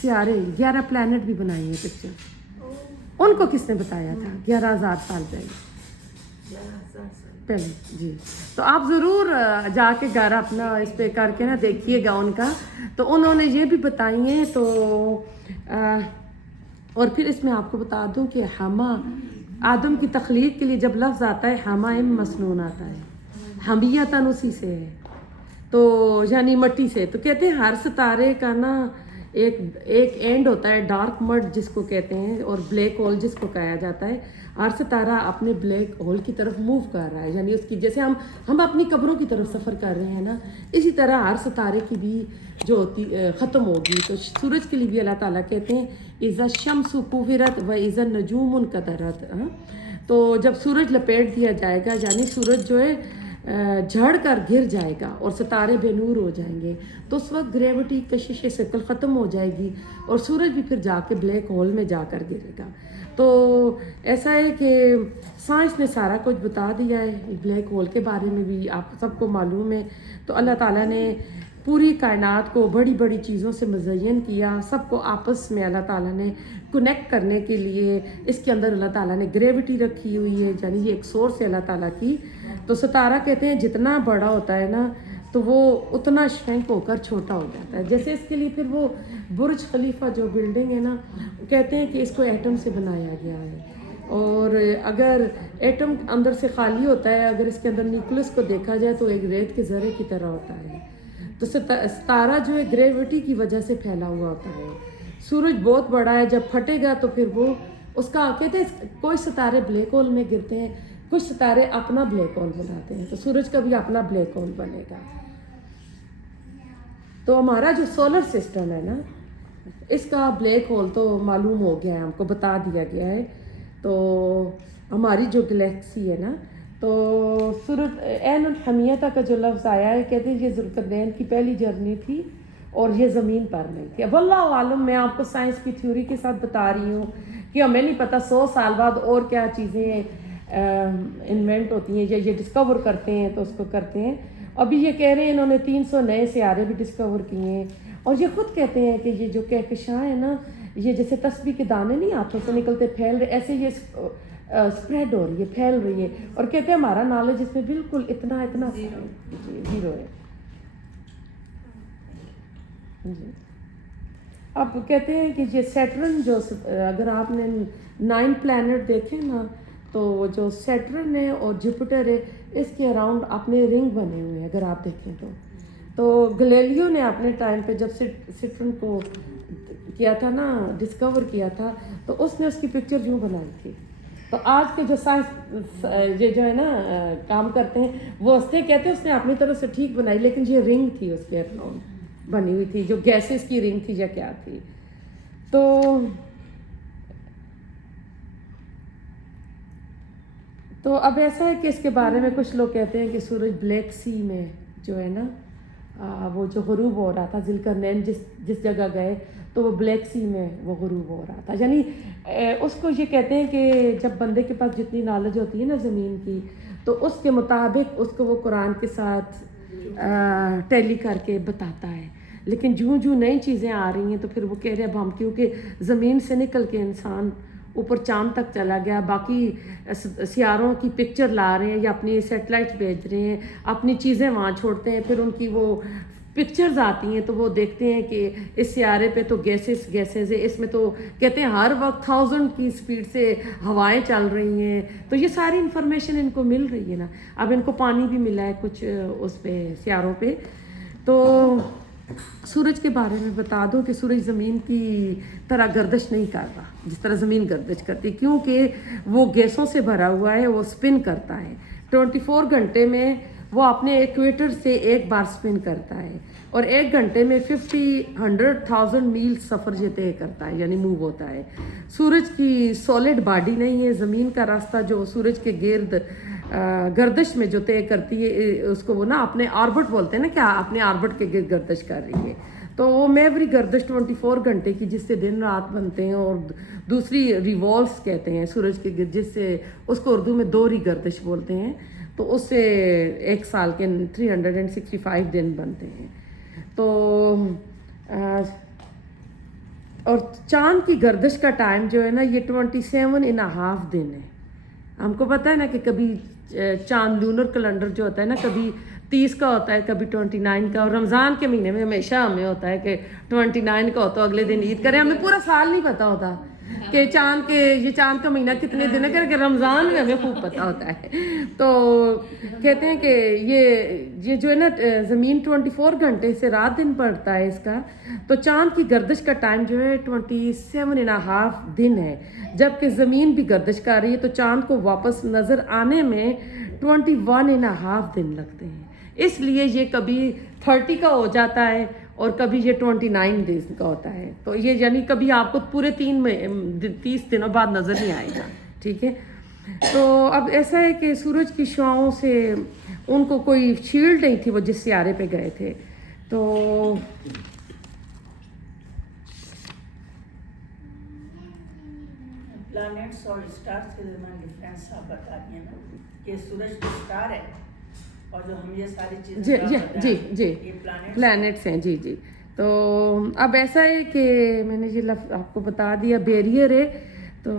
سیارے، 11 پلانٹ بھی بنائے ہیں پکچر. ان کو کس نے بتایا تھا 11,000 سال پہلے. جی تو آپ ضرور جا کے گھر اپنا اس پہ کر کے نا دیکھیے گا ان کا. تو انہوں نے یہ بھی بتائی ہیں. تو اور پھر اس میں آپ کو بتا دوں کہ ہما آدم کی تخلیق کے لیے جب لفظ آتا ہے حمائم مسنون آتا ہے، حمیتن اسی سے ہے، تو یعنی مٹی سے. تو کہتے ہیں ہر ستارے کا نا ایک اینڈ ہوتا ہے ڈارک مڈ جس کو کہتے ہیں، اور بلیک ہول جس کو کہا جاتا ہے. ہر ستارہ اپنے بلیک ہول کی طرف موو کر رہا ہے، یعنی اس کی جیسے ہم اپنی قبروں کی طرف سفر کر رہے ہیں نا، اسی طرح ہر ستارے کی بھی جو ہوتی ختم ہوگی. تو سورج کے لیے بھی اللہ تعالیٰ کہتے ہیں اذا الشمس کورت و اذا النجوم انکدرت. تو جب سورج لپیٹ دیا جائے گا، یعنی سورج جو ہے جھڑ کر گر جائے گا اور ستارے بے نور ہو جائیں گے، تو اس وقت گریوٹی کشش ثقل ختم ہو جائے گی اور سورج بھی پھر جا کے بلیک ہول میں جا کر گرے گا. تو ایسا ہے کہ سائنس نے سارا کچھ بتا دیا ہے، بلیک ہول کے بارے میں بھی آپ سب کو معلوم ہے. تو اللہ تعالیٰ نے پوری کائنات کو بڑی بڑی چیزوں سے مزین کیا، سب کو آپس میں اللہ تعالیٰ نے کنیکٹ کرنے کے لیے اس کے اندر اللہ تعالیٰ نے گریوٹی رکھی ہوئی ہے، یعنی یہ ایک سورس ہے اللہ تعالیٰ کی. تو ستارہ کہتے ہیں جتنا بڑا ہوتا ہے نا تو وہ اتنا شرنک ہو کر چھوٹا ہو جاتا ہے. جیسے اس کے لیے پھر وہ برج خلیفہ جو بلڈنگ ہے نا، کہتے ہیں کہ اس کو ایٹم سے بنایا گیا ہے، اور اگر ایٹم اندر سے خالی ہوتا ہے، اگر اس کے اندر نیوکلس کو دیکھا جائے تو ایک ریت کے ذرے کی طرح ہوتا ہے. تو ستارہ جو ہے گریوٹی کی وجہ سے پھیلا ہوا ہوتا ہے. سورج بہت بڑا ہے، جب پھٹے گا تو پھر وہ اس کا کہتے ہیں کوئی ستارے بلیک ہول میں گرتے ہیں، کچھ ستارے اپنا بلیک ہول بناتے ہیں. تو سورج کا بھی اپنا بلیک ہول بنے گا. تو ہمارا جو سولر سسٹم ہے نا، اس کا بلیک ہول تو معلوم ہو گیا ہے، ہم کو بتا دیا گیا ہے. تو ہماری جو گلیکسی ہے نا، تو سورج عین الحمیتہ کا جو لفظ آیا ہے، کہتے ہیں یہ ذوالقرنین کی پہلی جرنی تھی اور یہ زمین پر نہیں تھی. اب واللہ عالم، میں آپ کو سائنس کی تھیوری کے ساتھ بتا رہی ہوں کہ ہمیں نہیں پتہ 100 سال بعد اور کیا چیزیں انوینٹ ہوتی ہیں یا یہ ڈسکور کرتے ہیں تو اس کو کرتے ہیں. ابھی یہ کہہ رہے ہیں انہوں نے 300 نئے سیارے بھی ڈسکور کیے ہیں، اور یہ خود کہتے ہیں کہ یہ جو کہکشاں ہیں نا، یہ جیسے تسبیح کے دانے نہیں ہاتھوں سے نکلتے پھیل رہے، ایسے یہ اسپریڈ ہو رہی ہے، پھیل رہی ہے. اور کہتے ہیں ہمارا نالج اس میں بالکل اتنا زیرو ہے. جی اب کہتے ہیں کہ یہ سیٹرن جو اگر آپ نے 9 پلانٹ دیکھیں نا، تو جو سیٹرن ہے اور جوپیٹر ہے، اس کے اراؤنڈ اپنے رنگ بنے ہوئے ہیں اگر آپ دیکھیں تو گلیلیو نے اپنے ٹائم پہ جب سیٹرن کو کیا تھا نا، ڈسکور کیا تھا، تو اس نے اس کی پکچر یوں بنائی تھی. تو آج کے جو سائنس یہ جو ہے نا کام کرتے ہیں، وہ اس نے کہتے ہیں اس نے اپنی طرف سے ٹھیک بنائی، لیکن یہ رنگ تھی اس کے اراؤنڈ بنی ہوئی تھی، جو گیسز کی رنگ تھی یا کیا تھی. تو اب ایسا ہے کہ اس کے بارے میں کچھ لوگ کہتے ہیں کہ سورج بلیک سی میں جو ہے نا وہ جو غروب ہو رہا تھا، ذوالقرنین جس جگہ گئے تو وہ بلیک سی میں وہ غروب ہو رہا تھا. یعنی اس کو یہ کہتے ہیں کہ جب بندے کے پاس جتنی نالج ہوتی ہے نا زمین کی، تو اس کے مطابق اس کو وہ قرآن کے ساتھ ٹیلی کر کے بتاتا ہے. لیکن جو نئی چیزیں آ رہی ہیں تو پھر وہ کہہ رہے ہیں اب ہم کیونکہ زمین سے نکل کے انسان اوپر چاند تک چلا گیا، باقی سیاروں کی پکچر لا رہے ہیں یا اپنی سیٹلائٹ بھیج رہے ہیں، اپنی چیزیں وہاں چھوڑتے ہیں، پھر ان کی وہ پکچرز آتی ہیں تو وہ دیکھتے ہیں کہ اس سیارے پہ تو گیسز ہے، اس میں تو کہتے ہیں ہر وقت 1000 کی سپیڈ سے ہوائیں چل رہی ہیں. تو یہ ساری انفارمیشن ان کو مل رہی ہے نا. اب ان کو پانی بھی ملا ہے کچھ اس پہ سیاروں پہ. تو سورج کے بارے میں بتا دو کہ سورج زمین کی طرح گردش نہیں کر رہا جس طرح زمین گردش کرتی، کیونکہ وہ گیسوں سے بھرا ہوا ہے، وہ سپن کرتا ہے 24 گھنٹے میں. وہ اپنے ایکویٹر سے ایک بار سپن کرتا ہے اور 1 گھنٹے میں 100,000 میل سفر یہ طے کرتا ہے، یعنی موو ہوتا ہے. سورج کی سالڈ باڈی نہیں ہے. زمین کا راستہ جو سورج کے گرد گردش میں جو طے کرتی ہے، اس کو وہ نا اپنے آربٹ بولتے ہیں نا، کیا اپنے آربٹ کے گرد گردش کر رہی ہے. تو وہ میوری گردش 24 گھنٹے کی، جس سے دن رات بنتے ہیں، اور دوسری ریوالس کہتے ہیں سورج کے گرد، جس سے اس کو اردو میں دوہری گردش بولتے ہیں. تو اس سے 1 سال کے 365 دن بنتے ہیں. تو اور چاند کی گردش کا ٹائم جو ہے نا، یہ 27.5 دن ہے. ہم کو پتہ ہے نا کہ کبھی چاند لونر کیلنڈر جو ہوتا ہے نا، کبھی 30 کا ہوتا ہے، کبھی 29 کا، اور رمضان کے مہینے میں ہمیشہ ہمیں ہوتا ہے کہ 29 کا ہوتا ہے، اگلے دن عید کریں. ہمیں پورا سال نہیں پتہ ہوتا کہ چاند کے یہ چاند کا مہینہ کتنے دن ہے کہ رمضان میں ہمیں خوب پتہ ہوتا ہے. تو کہتے ہیں کہ یہ جو ہے نا زمین 24 گھنٹے سے رات دن پڑتا ہے اس کا, تو چاند کی گردش کا ٹائم جو ہے 27.5 دن ہے, جبکہ زمین بھی گردش کر رہی ہے تو چاند کو واپس نظر آنے میں 21.5 دن لگتے ہیں. اس لیے یہ کبھی 30 کا ہو جاتا ہے اور کبھی یہ 29 ڈیز کا ہوتا ہے. تو یہ یعنی کبھی آپ کو پورے 30 دنوں بعد نظر نہیں آئے گا. ٹھیک ہے. تو اب ایسا ہے کہ سورج کی شعاؤں سے ان کو کوئی شیلڈ نہیں تھی وہ جس سیارے پہ گئے تھے. تو پلانٹس اور اسٹارس کے درمیان ڈفرینس آپ بتا دیے نا کہ سورج تو اسٹار ہے اور جو ہم یہ ساری چیزیں جی پلانٹس ہیں. جی. تو اب ایسا ہے کہ میں نے یہ لفظ آپ کو بتا دیا بیریئر ہے. تو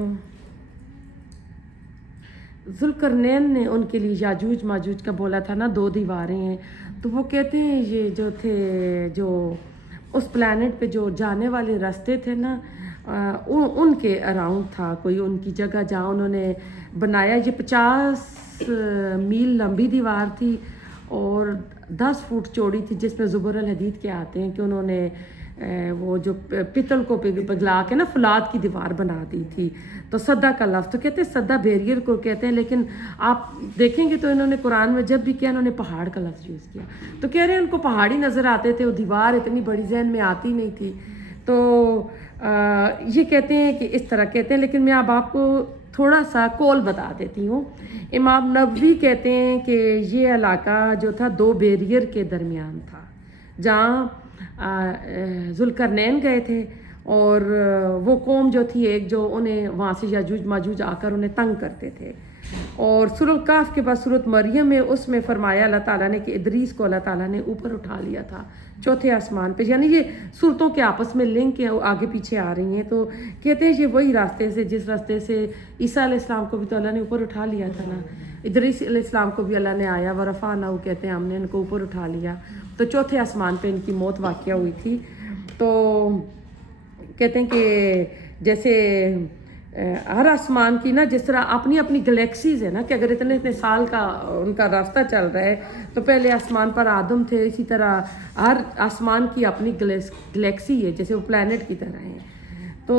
ذوالقرنین نے ان کے لیے یاجوج ماجوج کا بولا تھا نا 2 دیواریں ہیں. تو وہ کہتے ہیں یہ جو تھے جو اس پلانٹ پہ جو جانے والے راستے تھے نا ان کے اراؤنڈ تھا کوئی ان کی جگہ جہاں انہوں نے بنایا. یہ 50 میل لمبی دیوار تھی اور 10 فٹ چوڑی تھی, جس میں زبر الحدید کے آتے ہیں کہ انہوں نے وہ جو پتل کو پگھلا کے نا فولاد کی دیوار بنا دی تھی. تو صدہ کا لفظ تو کہتے ہیں صدہ بیریئر کو کہتے ہیں, لیکن آپ دیکھیں گے تو انہوں نے قرآن میں جب بھی کیا انہوں نے پہاڑ کا لفظ یوز کیا. تو کہہ رہے ہیں ان کو پہاڑی نظر آتے تھے, وہ دیوار اتنی بڑی ذہن میں آتی نہیں تھی. تو یہ کہتے ہیں کہ اس طرح کہتے ہیں, لیکن میں اب آپ کو تھوڑا سا کول بتا دیتی ہوں. امام نووی کہتے ہیں کہ یہ علاقہ جو تھا 2 بیریئر کے درمیان تھا جہاں ذوالقرنین گئے تھے, اور وہ قوم جو تھی ایک جو انہیں وہاں سے یاجوج ماجوج آ کر انہیں تنگ کرتے تھے. اور سورۃ الکہف کے بعد سورۃ مریم میں اس میں فرمایا اللہ تعالیٰ نے کہ ادریس کو اللہ تعالیٰ نے اوپر اٹھا لیا تھا 4تھے آسمان پہ. یعنی یہ صورتوں کے آپس میں لنک ہیں, آگے پیچھے آ رہی ہیں. تو کہتے ہیں یہ وہی راستے سے جس راستے سے عیسیٰ علیہ السلام کو بھی تو اللہ نے اوپر اٹھا لیا تھا نا. ادریس علیہ السلام کو بھی اللہ نے آیا ورفعنہ کہتے ہیں ہم نے ان کو اوپر اٹھا لیا. تو 4تھے آسمان پہ ان کی موت واقعہ ہوئی تھی. تو کہتے ہیں کہ جیسے ہر آسمان کی نا جس طرح اپنی اپنی گلیکسیز ہے نا, کہ اگر اتنے سال کا ان کا راستہ چل رہا ہے تو پہلے آسمان پر آدم تھے, اسی طرح ہر آسمان کی اپنی گلیکسی ہے جیسے وہ پلانٹ کی طرح ہیں. تو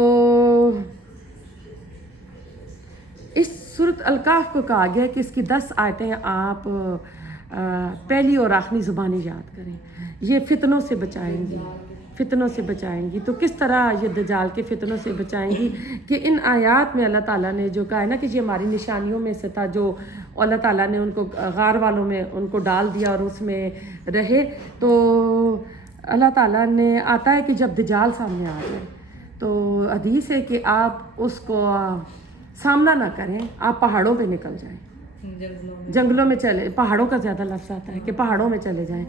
اس سورۃ الکہف کو کہا گیا کہ اس کی 10 آیتیں آپ پہلی اور آخری زبانیں یاد کریں. یہ فتنوں سے بچائیں گی. تو کس طرح یہ دجال کے فتنوں سے بچائیں گی کہ ان آیات میں اللہ تعالیٰ نے جو کہا ہے نا کہ یہ ہماری نشانیوں میں سے تھا, جو اللہ تعالیٰ نے ان کو غار والوں میں ان کو ڈال دیا اور اس میں رہے. تو اللہ تعالیٰ نے آتا ہے کہ جب دجال سامنے آ جائے تو حدیث ہے کہ آپ اس کو سامنا نہ کریں, آپ پہاڑوں پہ نکل جائیں, جنگلوں میں چلے. پہاڑوں کا زیادہ لفظ آتا ہے کہ پہاڑوں میں چلے جائیں.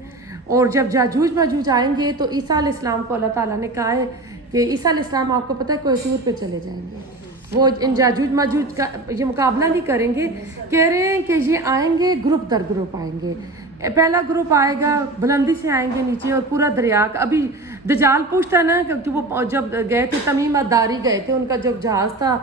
اور جب یاجوج ماجوج آئیں گے تو عیسیٰ علیہ السلام کو اللہ تعالیٰ نے کہا ہے کہ عیسیٰ علیہ السلام آپ کو پتہ ہے کوئی طور پہ چلے جائیں گے. وہ ان یاجوج ماجوج کا یہ مقابلہ نہیں کریں گے. کہہ رہے ہیں کہ یہ آئیں گے گروپ در گروپ آئیں گے. پہلا گروپ آئے گا بلندی سے آئیں گے نیچے, اور پورا دریا ابھی دجال پوچھتا ہے نا کہ وہ جب گئے تھے تمیم الداری گئے تھے, ان کا جب جہاز تھا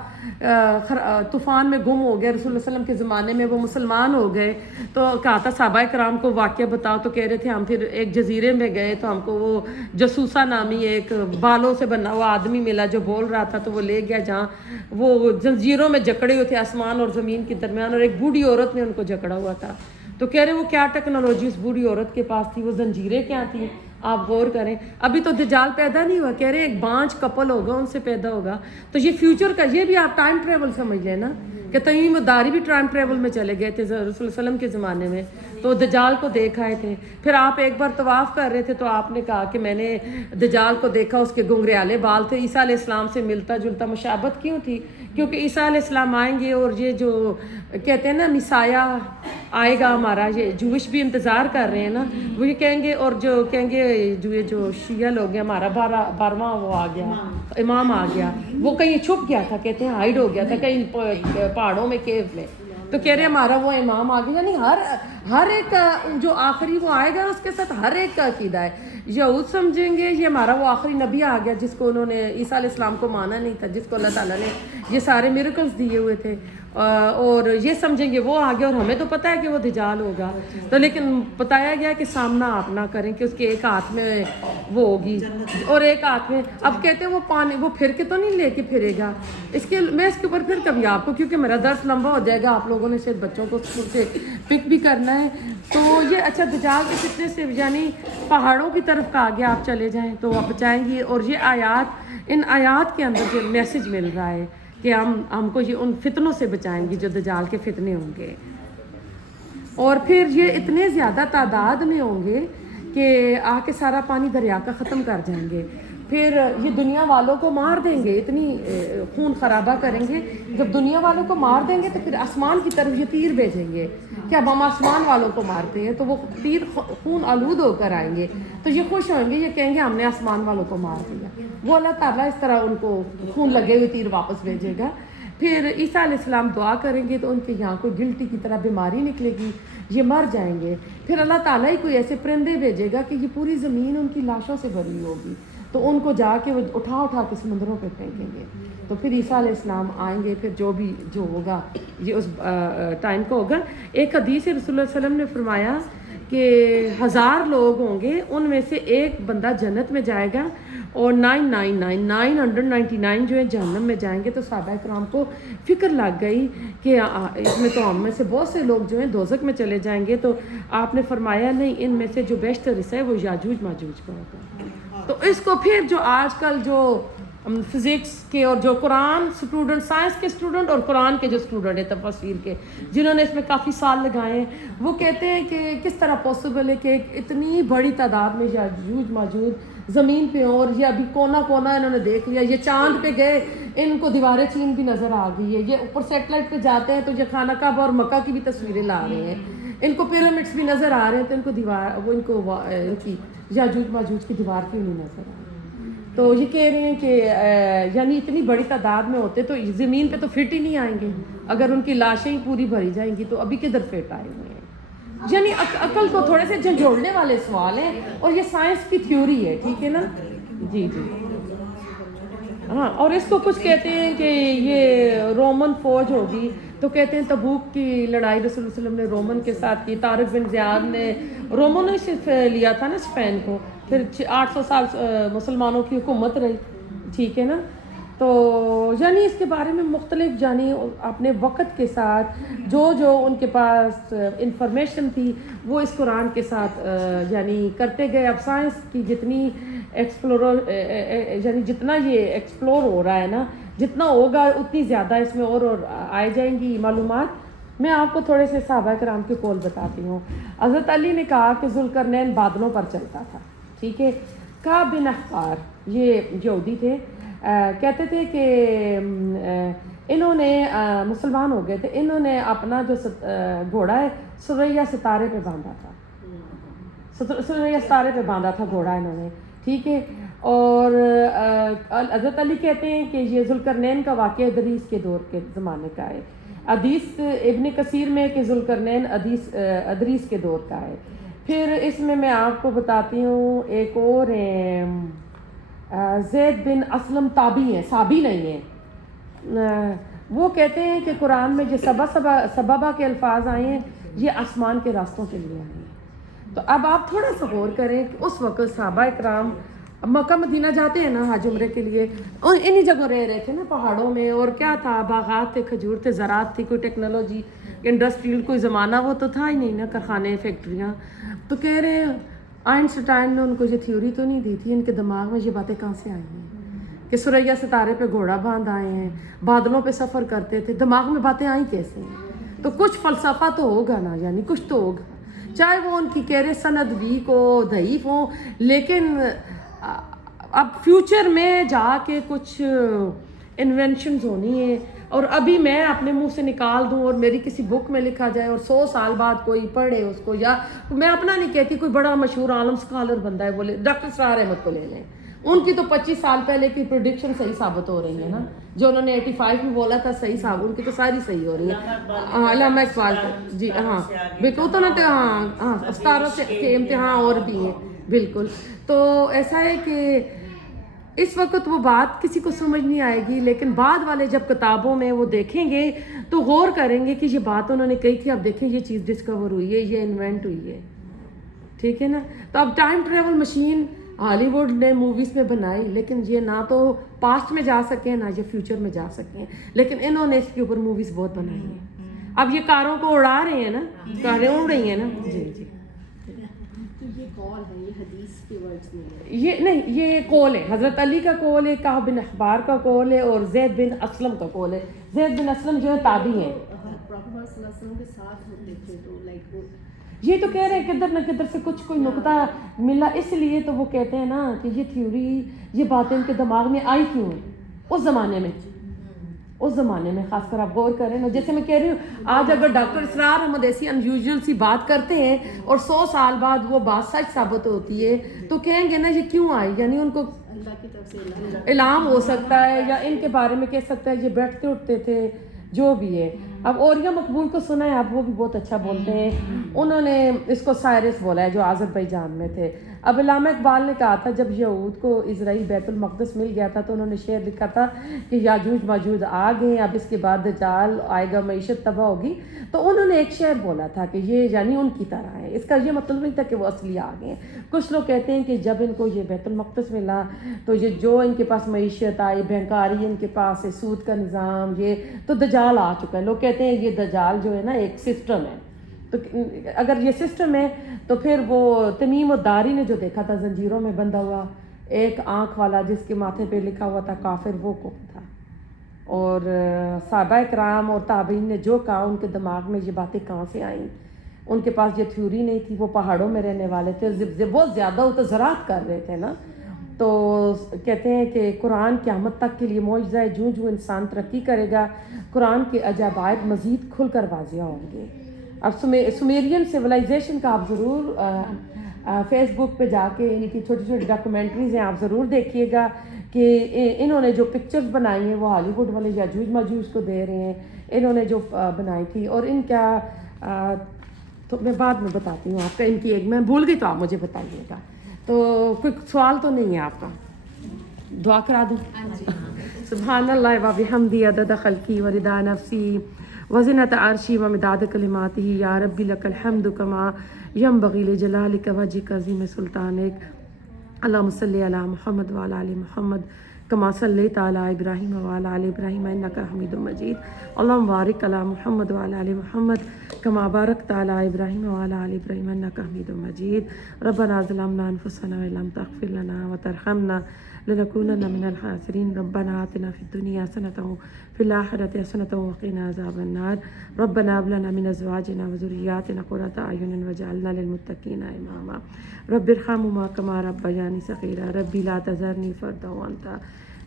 طوفان میں گم ہو گیا, رسول اللہ علیہ وسلم کے زمانے میں وہ مسلمان ہو گئے. تو کہا تھا صحابہ کرام کو واقعہ بتاؤ, تو کہہ رہے تھے ہم پھر ایک جزیرے میں گئے تو ہم کو وہ جسوسہ نامی ایک بالوں سے بنا ہوا آدمی ملا جو بول رہا تھا, تو وہ لے گیا جہاں وہ زنجیروں میں جکڑے ہوئے تھے آسمان اور زمین کے درمیان, اور ایک بوڑھی عورت نے ان کو جکڑا ہوا تھا. تو کہہ رہے وہ کیا ٹیکنالوجی اس بوڑھی عورت کے پاس تھی, وہ زنجیریں کیا تھیں, آپ غور کریں. ابھی تو دجال پیدا نہیں ہوا, کہہ رہے ایک بانج کپل ہوگا ان سے پیدا ہوگا. تو یہ فیوچر کا, یہ بھی آپ ٹائم ٹریول سمجھ لیں نا کہ تمیم الداری بھی ٹائم ٹریول میں چلے گئے تھے رسول اللہ علیہ وسلم کے زمانے میں, تو دجال کو دیکھ آئے تھے. پھر آپ ایک بار طواف کر رہے تھے تو آپ نے کہا کہ میں نے دجال کو دیکھا, اس کے گنگریالے بال تھے. عیسیٰ علیہ السلام سے ملتا جلتا مشابہت کیوں تھی؟ کیونکہ عیسیٰ علیہ السلام آئیں گے اور یہ جو کہتے ہیں نا مسایہ آئے گا ہمارا, یہ جوش بھی انتظار کر رہے ہیں نا, وہ یہ کہیں گے, اور جو کہیں گے جو شیعہ لوگ ہیں ہمارا 12واں وہ آ گیا, امام آ گیا, وہ کہیں چھپ گیا تھا, کہتے ہیں ہائیڈ ہو گیا تھا کہیں پہاڑوں میں, کیو میں. تو کہہ رہے ہمارا وہ امام آ گیا. یعنی ہر ایک جو آخری وہ آئے گا اس کے ساتھ ہر ایک کا عقیدہ ہے. یہود سمجھیں گے یہ ہمارا وہ آخری نبی آ گیا جس کو انہوں نے عیسیٰ علیہ السلام کو مانا نہیں تھا, جس کو اللہ تعالیٰ نے یہ سارے میریکلز دیے ہوئے تھے, اور یہ سمجھیں گے وہ آ گیا, اور ہمیں تو پتہ ہے کہ وہ دجال ہوگا. تو لیکن بتایا گیا کہ سامنا آپ نہ کریں کہ اس کے ایک ہاتھ میں وہ ہوگی اور ایک ہاتھ میں, اب کہتے ہیں وہ پانی وہ پھر کے تو نہیں لے کے پھرے گا. میں اس کے اوپر پھر کبھی آپ کو, کیونکہ میرا درس لمبا ہو جائے گا, آپ لوگوں نے شاید بچوں کو اسکول سے پک بھی کرنا ہے. تو یہ اچھا دجال کے فتنے سے یعنی پہاڑوں کی طرف کا آگے آپ چلے جائیں تو آپ بچائیں گی. اور یہ آیات, ان آیات کے اندر جو میسج مل رہا ہے کہ ہم کو یہ ان فتنوں سے بچائیں گی جو دجال کے فتنے ہوں گے. اور پھر یہ اتنے زیادہ تعداد میں ہوں گے کہ آ کے سارا پانی دریا کا ختم کر جائیں گے. پھر یہ دنیا والوں کو مار دیں گے, اتنی خون خرابہ کریں گے. جب دنیا والوں کو مار دیں گے تو پھر آسمان کی طرف یہ تیر بھیجیں گے کہ اب ہم آسمان والوں کو مارتے ہیں, تو وہ تیر خون آلود ہو کر آئیں گے. تو یہ خوش ہوئیں گے, یہ کہیں گے ہم نے آسمان والوں کو مار دیا. وہ اللہ تعالیٰ اس طرح ان کو خون لگے ہوئے تیر واپس بھیجے گا. پھر عیسیٰ علیہ السلام دعا کریں گے تو ان کے یہاں کوئی گلٹی کی طرح بیماری نکلے گی, یہ مر جائیں گے. پھر اللہ تعالیٰ ہی کوئی ایسے پرندے بھیجے گا کہ یہ پوری زمین ان کی لاشوں سے بھری ہوگی, تو ان کو جا کے وہ اٹھا کے سمندروں پہ پھینکیں گے. تو پھر عیسیٰ علیہ السلام آئیں گے, پھر جو ہوگا یہ اس ٹائم کو ہوگا. ایک حدیث رسول اللہ علیہ وسلم نے فرمایا کہ 1000 لوگ ہوں گے, ان میں سے ایک بندہ جنت میں جائے گا اور 999 جو ہے جہنم میں جائیں گے. تو صحابہ کرام کو فکر لگ گئی کہ اس میں تو ہم میں سے بہت سے لوگ جو ہیں دوزخ میں چلے جائیں گے. تو آپ نے فرمایا نہیں, ان میں سے جو بیشتر حصہ ہے وہ یاجوج ماجوج کا ہوگا. تو اس کو پھر جو آج کل جو فزکس کے اور جو قرآن اسٹوڈنٹ, سائنس کے اسٹوڈنٹ اور قرآن کے جو اسٹوڈنٹ ہیں تفسیر کے, جنہوں نے اس میں کافی سال لگائے ہیں, وہ کہتے ہیں کہ کس طرح پاسبل ہے کہ اتنی بڑی تعداد میں یاجوج ماجوج زمین پہ ہوں, اور یہ ابھی کونا انہوں نے دیکھ لیا. یہ چاند پہ گئے, ان کو دیوار چین بھی نظر آ گئی ہے. یہ اوپر سیٹلائٹ پہ جاتے ہیں تو یہ خانہ کعبہ اور مکہ کی بھی تصویریں لا رہے ہیں. ان کو پیرامڈس بھی نظر آ رہے ہیں, تو ان کو دیوار ان کی یاجوج ماجوج کی دیوار کیوں نہیں نظر آ رہی. تو یہ کہہ رہے ہیں کہ یعنی اتنی بڑی تعداد میں ہوتے تو زمین پہ تو فٹ ہی نہیں آئیں گے. اگر ان کی لاشیں ہی پوری بھری جائیں گی تو ابھی کدھر فٹ آئے ہوئے ہیں. یعنی عقل کو تھوڑے سے جھنجھوڑنے والے سوال ہیں, اور یہ سائنس کی تھیوری ہے, ٹھیک ہے نا جی. ہاں, اور اس کو کچھ کہتے ہیں کہ یہ رومن فوج ہوگی, تو کہتے ہیں تبوک کی لڑائی رسول اللہ علیہ وسلم نے رومن کے ساتھ کی. طارق بن زیاد نے رومنوں نے صرف لیا تھا نا اسپین کو, پھر 800 سال مسلمانوں کی حکومت رہی, ٹھیک ہے نا. تو یعنی اس کے بارے میں مختلف یعنی اپنے وقت کے ساتھ جو ان کے پاس انفارمیشن تھی وہ اس قرآن کے ساتھ یعنی کرتے گئے. اب سائنس کی جتنی یعنی جتنا یہ ایکسپلور ہو رہا ہے نا, جتنا ہوگا اتنی زیادہ اس میں اور آئے جائیں گی معلومات. میں آپ کو تھوڑے سے صحابہ کرام کے قول بتاتی ہوں. حضرت علی نے کہا کہ ذوالقرنین بادلوں پر چلتا تھا, ٹھیک ہے. کعب بن احبار یہ یہودی تھے, کہتے تھے کہ انہوں نے مسلمان ہو گئے تھے, انہوں نے اپنا جو گھوڑا ہے سریا ستارے پہ باندھا تھا, سریا ستارے پہ باندھا تھا گھوڑا انہوں نے, ٹھیک ہے. اور حضرت علی کہتے ہیں کہ یہ ذوالقرنین کا واقعہ ادریس کے دور کے زمانے کا ہے. حدیث ابن کثیر میں کہ ذوالقرنین ادریس کے دور کا ہے. پھر اس میں آپ کو بتاتی ہوں ایک اور زید بن اسلم تابعی ہیں, صحابی نہیں ہیں. وہ کہتے ہیں کہ قرآن میں جو سببہ کے الفاظ آئے ہیں یہ آسمان کے راستوں کے لیے آئے ہیں. تو اب آپ تھوڑا سا غور کریں کہ اس وقت صحابہ اکرام مکہ مدینہ جاتے ہیں نا حج عمرے کے لیے, اور انہی جگہ رہ رہے تھے نا پہاڑوں میں, اور کیا تھا, باغات تھے, کھجور تھے, زراعت تھی, کوئی ٹیکنالوجی انڈسٹریل کوئی زمانہ وہ تو تھا ہی نہیں نا, کارخانے فیکٹریاں. تو کہہ رہے ہیں آئنسٹائن نے ان کو یہ تھیوری تو نہیں دی تھی, ان کے دماغ میں یہ باتیں کہاں سے آئی ہیں کہ سریا ستارے پہ گھوڑا باندھ آئے ہیں, بادلوں پہ سفر کرتے تھے, دماغ میں باتیں آئیں کیسے ہیں. تو کچھ فلسفہ تو ہوگا نا, یعنی کچھ تو ہوگا, چاہے وہ ان کی کہہ رہے سند ویک ہو, ضعیف ہو, لیکن اب فیوچر میں جا کے کچھ انوینشنز ہونی ہیں. اور ابھی میں اپنے منہ سے نکال دوں اور میری کسی بک میں لکھا جائے اور 100 سال بعد کوئی پڑھے اس کو, یا میں اپنا نہیں کہتی, کوئی بڑا مشہور عالم اسکالر بندہ ہے بولے ڈاکٹر اسرار احمد کو لے لیں, ان کی تو 25 سال پہلے کی پریڈکشن صحیح ثابت ہو رہی ہے نا, جو انہوں نے 85 میں بولا تھا صحیح ثابت, ان کی تو ساری صحیح ہو رہی ہے. علامہ اقبال جی ہاں بالکل, تو نا ہاں افطاروں سے کے امتحان اور بھی ہیں بالکل. تو ایسا ہے کہ اس وقت وہ بات کسی کو سمجھ نہیں آئے گی, لیکن بعد والے جب کتابوں میں وہ دیکھیں گے تو غور کریں گے کہ یہ بات انہوں نے کہی تھی, اب دیکھیں یہ چیز ڈسکور ہوئی ہے, یہ انوینٹ ہوئی ہے, ٹھیک ہے نا. تو اب ٹائم ٹریول مشین ہالی ووڈ نے موویز میں بنائی, لیکن یہ نہ تو پاسٹ میں جا سکیں نہ یہ فیوچر میں جا سکیں, لیکن انہوں نے اس کے اوپر موویز بہت بنائی ہیں. اب یہ کاروں کو اڑا رہے ہیں نا, کاریں اڑ رہی ہیں نا. جی جی یہ قول ہے, یہ حدیث کے ورڈز نہیں ہے, یہ نہیں, یہ قول ہے, حضرت علی کا قول ہے, کعب بن احبار کا قول ہے, اور زید بن اسلم کا قول ہے. زید بن اسلم جو ہے تابعی ہیں, پراپٹ صلی اللہ علیہ وسلم کے ساتھ ہوتے تھے, تو لائک وہ یہ تو کہہ رہے ہیں کدھر نہ کدھر سے کچھ کوئی نقطہ ملا, اس لیے تو وہ کہتے ہیں نا کہ یہ تھیوری, یہ باتیں ان کے دماغ میں آئی کیوں ہیں اس زمانے میں. اس زمانے میں خاص کر آپ غور کریں نا, جیسے میں کہہ رہی ہوں, آج اگر ڈاکٹر اسرار احمد ایسی انیوژل سی بات کرتے ہیں اور 100 سال بعد وہ بات سچ ثابت ہوتی ہے تو کہیں گے نا یہ کیوں آئی, یعنی ان کو اللہ کی طرف سے الہام ہو سکتا ہے, یا ان کے بارے میں کہہ سکتا ہے یہ بیٹھتے اٹھتے تھے, جو بھی ہے. اب اوریا مقبول کو سنا ہے آپ, وہ بھی بہت اچھا بولتے ہیں, انہوں نے اس کو سائرس بولا ہے جو آذربائیجان میں تھے. اب علامہ اقبال نے کہا تھا جب یہود کو اسرائیل بیت المقدس مل گیا تھا تو انہوں نے شعر لکھا تھا کہ یاجوج ماجوج آ گئے, اب اس کے بعد دجال آئے گا, معیشت تباہ ہوگی. تو انہوں نے ایک شعر بولا تھا کہ یہ یعنی ان کی طرح ہے, اس کا یہ مطلب نہیں تھا کہ وہ اصلی آ گئے ہیں. کچھ لوگ کہتے ہیں کہ جب ان کو یہ بیت المقدس ملا تو یہ جو ان کے پاس معیشت آئی, بینکاری ان کے پاس ہے, سود کا نظام, یہ تو دجال آ چکا ہے. لوگ کہتے ہیں یہ دجال جو ہے نا ایک سسٹم ہے, تو اگر یہ سسٹم ہے تو پھر وہ تمیم الداری نے جو دیکھا تھا زنجیروں میں بندھا ہوا ایک آنکھ والا جس کے ماتھے پہ لکھا ہوا تھا کافر, وہ کون تھا؟ اور صحابہ کرام اور تابعین نے جو کہا, ان کے دماغ میں یہ باتیں کہاں سے آئیں؟ ان کے پاس یہ تھیوری نہیں تھی, وہ پہاڑوں میں رہنے والے تھے, بہت زیادہ وہ تو زراعت کر رہے تھے نا. تو کہتے ہیں کہ قرآن قیامت تک کے لیے معجزہ ہے, جوں جوں انسان ترقی کرے گا قرآن کے عجائب مزید کھل کر واضح ہوں گے. اب سومیرین سویلائزیشن کا آپ ضرور فیس بک پہ جا کے ان کی چھوٹی چھوٹی ڈاکومنٹریز ہیں, آپ ضرور دیکھیے گا کہ انہوں نے جو پکچرز بنائی ہیں وہ ہالی ووڈ والے یاجوج ماجوج کو دے رہے ہیں, انہوں نے جو بنائی تھی. اور ان کا تو میں بعد میں بتاتی ہوں آپ کا, ان کی ایک میں بھول گئی تو آپ مجھے بتائیے گا. تو کوئی سوال تو نہیں ہے آپ کا؟ دعا کرا دوں. سبحان اللہ و بحمدہ عدد خلقی و رضا نفسی وزنت عرشی و مداد کلماتہ, یا ربی لک الحمد کما ینبغی لجلالک وجہک عظیم سلطانک. اللہم صلی علی محمد وعلی آل محمد کما صلیت علی ابراہیم وعلی آل ابراہیم انک حمید مجید. اللہم بارک علی محمد وعلی آل محمد کما بارکت علی ابراہیم وعلی آل ابراہیم انک حمید مجید. ربنا ظلمنا انفسنا وان لم تغفر لنا وترحمنا لنكونن من الخاسرین. ربنا آتنا فی الدنیا حسنۃ وفی الآخرۃ حسنۃ وقنا عذاب النار. ربنا هب لنا من ازواجنا وذریاتنا قرۃ اعین واجعلنا للمتقین اماما. رب ارحمهما کما ربیانی صغیرا. ربی لا تذرنی فردا وانت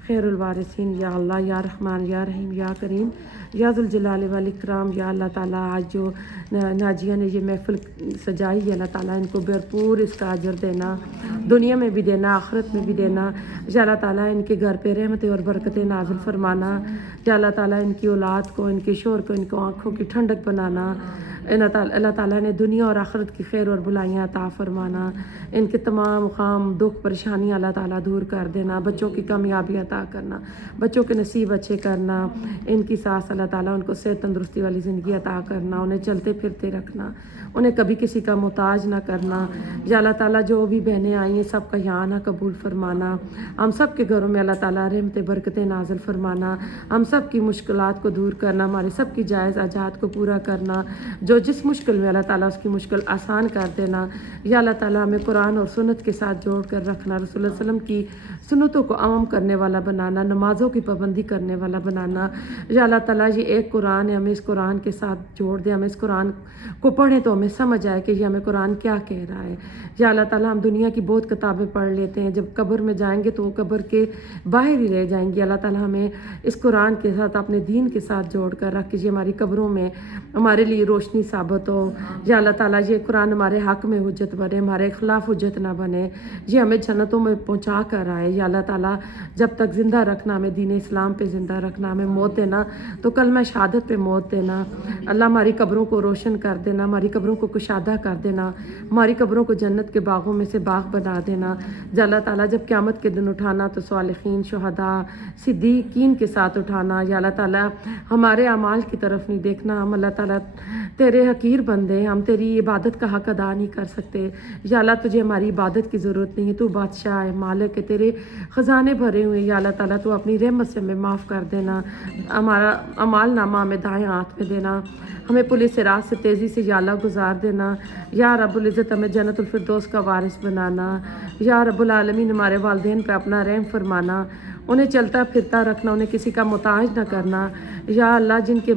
خیر الوارثین. یا اللہ, یا رحمان, یا رحیم, یا کریم, یا ذوالجلال والاکرام. یا اللہ تعالیٰ آج جو ناجیہ نے یہ محفل سجائی ہے, اللہ تعالیٰ ان کو بھرپور اس کا اجر دینا, دنیا میں بھی دینا, آخرت میں بھی دینا. یا اللہ تعالیٰ ان کے گھر پہ رحمتیں اور برکتیں نازل فرمانا. یا اللہ تعالیٰ ان کی اولاد کو, ان کے شوہر کو, ان کو آنکھوں کی ٹھنڈک بنانا. اللہ تعالیٰ نے دنیا اور آخرت کی خیر اور بلائیاں عطا فرمانا. ان کے تمام غم دکھ پریشانیاں اللہ تعالیٰ دور کر دینا. بچوں کی کامیابی عطا کرنا, بچوں کے نصیب اچھے کرنا. ان کی ساس اللہ تعالیٰ ان کو صحت تندرستی والی زندگی عطا کرنا, انہیں چلتے پھرتے رکھنا, انہیں کبھی کسی کا محتاج نہ کرنا. یا اللہ تعالیٰ جو بھی بہنیں آئی ہیں سب کا یہاں آنا قبول فرمانا. ہم سب کے گھروں میں اللہ تعالیٰ رحمتیں برکتیں نازل فرمانا. ہم سب کی مشکلات کو دور کرنا, ہمارے سب کی جائز حاجات کو پورا کرنا. جو جس مشکل میں اللہ تعالیٰ اس کی مشکل آسان کر دینا. یا اللہ تعالیٰ ہمیں قرآن اور سنت کے ساتھ جوڑ کر رکھنا, رسول اللہ علیہ وسلم کی سنتوں کو عام کرنے والا بنانا, نمازوں کی پابندی کرنے والا بنانا. یا اللہ تعالیٰ یہ ایک قرآن ہے, ہمیں اس قرآن کے ساتھ جوڑ دے, ہمیں اس قرآن کو پڑھیں تو ہمیں سمجھ آئے کہ یہ ہمیں قرآن کیا کہہ رہا ہے. یا اللہ تعالیٰ ہم دنیا کی بہت کتابیں پڑھ لیتے ہیں, جب قبر میں جائیں گے تو وہ قبر کے باہر ہی رہ جائیں گی. اللہ تعالیٰ ہمیں اس قرآن کے ساتھ اپنے دین کے ساتھ جوڑ کر رکھ یہ ہماری قبروں میں ہمارے لیے روشنی ثابت ہو. یا اللہ تعالیٰ یہ قرآن ہمارے حق میں حجت بنے, ہمارے خلاف حجت نہ بنے, یہ ہمیں جنتوں میں پہنچا کر آئے. یا اللہ تعالیٰ جب تک زندہ رکھنا ہمیں دین اسلام پہ زندہ رکھنا, ہمیں موت دینا تو کلمہ شہادت پہ موت دینا. اللہ ہماری قبروں کو روشن کر دینا, ہماری قبروں کو کشادہ کر دینا, ہماری قبروں کو جنت کے باغوں میں سے باغ بنا دینا. یا اللہ تعالیٰ جب قیامت کے دن اٹھانا تو صالحین, شہداء, صدیقین کے ساتھ اٹھانا. یا اللہ تعالیٰ ہمارے اعمال کی طرف نہیں دیکھنا, ہم اللہ تعالیٰ تیرے حقیر بندے, ہم تیری عبادت کا حق ادا نہیں کر سکتے. یا اللہ تجھے ہماری عبادت کی ضرورت نہیں ہے, تو بادشاہ ہے, مالک ہے, تیرے خزانے بھرے ہوئے. یا اللہ تعالیٰ تو اپنی رحمت سے ہمیں معاف کر دینا, ہمارا اعمال نامہ ہمیں دائیں ہاتھ میں دینا, ہمیں پولیس رات سے تیزی سے یا اللہ گزار دینا. یا رب العزت ہمیں جنت الفردوس کا وارث بنانا. یا رب العالمین ہمارے والدین پہ اپنا رحم فرمانا, انہیں چلتا پھرتا رکھنا, انہیں کسی کا محتاج نہ کرنا. یا اللہ جن کے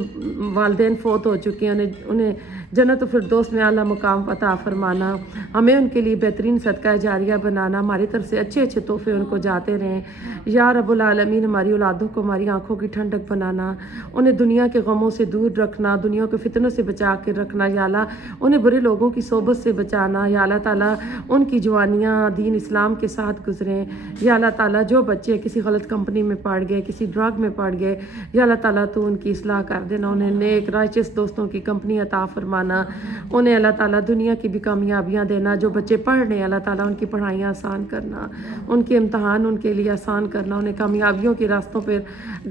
والدین فوت ہو چکے ہیں انہیں جنت الفردوس میں اعلیٰ مقام عطا فرمانا. ہمیں ان کے لیے بہترین صدقہ جاریہ بنانا, ہماری طرف سے اچھے اچھے تحفے ان کو جاتے رہیں. یا رب العالمین ہماری اولادوں کو ہماری آنکھوں کی ٹھنڈک بنانا, انہیں دنیا کے غموں سے دور رکھنا, دنیا کے فتنوں سے بچا کے رکھنا. یا اللہ انہیں برے لوگوں کی صحبت سے بچانا. یا اللہ تعالیٰ ان کی جوانیاں دین اسلام کے ساتھ گزریں. یا اللہ تعالیٰ جو بچے کسی غلط کمپنی میں پڑ گئے, کسی ڈرگ میں پڑ گئے, یا اللہ تعالیٰ تو ان کی اصلاح کر دینا, انہیں نیک رائچس دوستوں کی کمپنی عطا فرمانا, انہیں اللہ تعالیٰ دنیا کی بھی کامیابیاں دینا. جو بچے پڑھ رہے ہیں اللہ تعالیٰ ان کی پڑھائیاں آسان کرنا, ان کے امتحان ان کے لیے آسان کرنا, انہیں کامیابیوں کے راستوں پر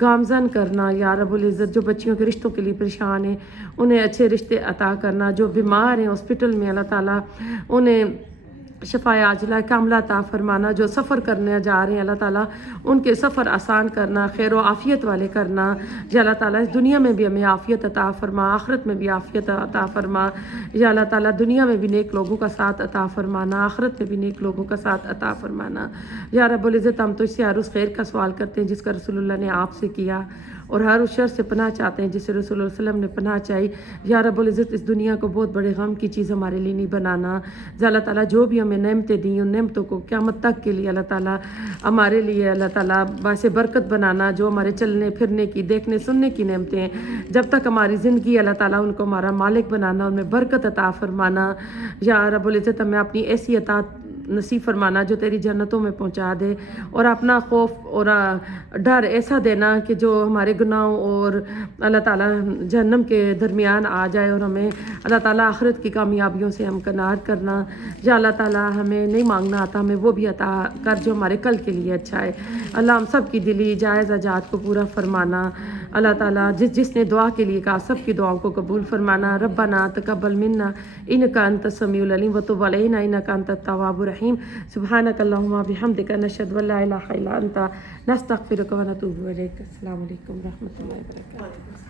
گامزن کرنا. یا رب العزت جو بچیوں کے رشتوں کے لیے پریشان ہیں انہیں اچھے رشتے عطا کرنا. جو بیمار ہیں ہاسپٹل میں اللہ تعالیٰ انہیں شفا عاجلہ کاملہ عطا فرمانا. جو سفر کرنے جا رہے ہیں اللہ تعالیٰ ان کے سفر آسان کرنا, خیر و عافیت والے کرنا. یا اللہ تعالیٰ اس دنیا میں بھی ہمیں عافیت عطا فرما, آخرت میں بھی عافیت عطا فرما. یا اللہ تعالیٰ دنیا میں بھی نیک لوگوں کا ساتھ عطا فرمانا, آخرت میں بھی نیک لوگوں کا ساتھ عطا فرمانا. یا رب العزت ہم تو اس سے ہر اس خیر کا سوال کرتے ہیں جس کا رسول اللہ نے آپ سے کیا, اور ہر اس شر سے پناہ چاہتے ہیں جس سے رسول اللہ علیہ وسلم نے پناہ چاہی. یا رب العزت اس دنیا کو بہت بڑے غم کی چیز ہمارے لیے نہیں بنانا. یا اللہ تعالیٰ جو بھی ہمیں نعمتیں دیں ان نعمتوں کو قیامت تک کے لیے اللہ تعالیٰ ہمارے لیے اللہ تعالیٰ باعث برکت بنانا. جو ہمارے چلنے پھرنے کی, دیکھنے سننے کی نعمتیں ہیں جب تک ہماری زندگی اللہ تعالیٰ ان کو ہمارا مالک بنانا, ان میں برکت عطا فرمانا. یا رب العزت ہمیں اپنی ایسی عطا نصیب فرمانا جو تیری جنتوں میں پہنچا دے, اور اپنا خوف اور ڈر ایسا دینا کہ جو ہمارے گناہوں اور اللہ تعالیٰ جہنم کے درمیان آ جائے, اور ہمیں اللہ تعالیٰ آخرت کی کامیابیوں سے ہمکنار کرنا. یا اللہ تعالیٰ ہمیں نہیں مانگنا آتا, ہمیں وہ بھی عطا کر جو ہمارے کل کے لیے اچھا ہے. اللہ ہم سب کی دلی جائز حاجات کو پورا فرمانا. اللہ تعالیٰ جس نے دعا کے لیے کہا سب کی دعاؤں کو قبول فرمانا. ربنا تقبل منا انک انت السمیع العلیم وتب علینا انک انت التواب الرحیم. سبحانک اللہم وبحمدک نشہد ان لا الہ الا انت نستغفرک ونتوب الیک. السلام علیکم ورحمۃ اللہ وبرکاتہ.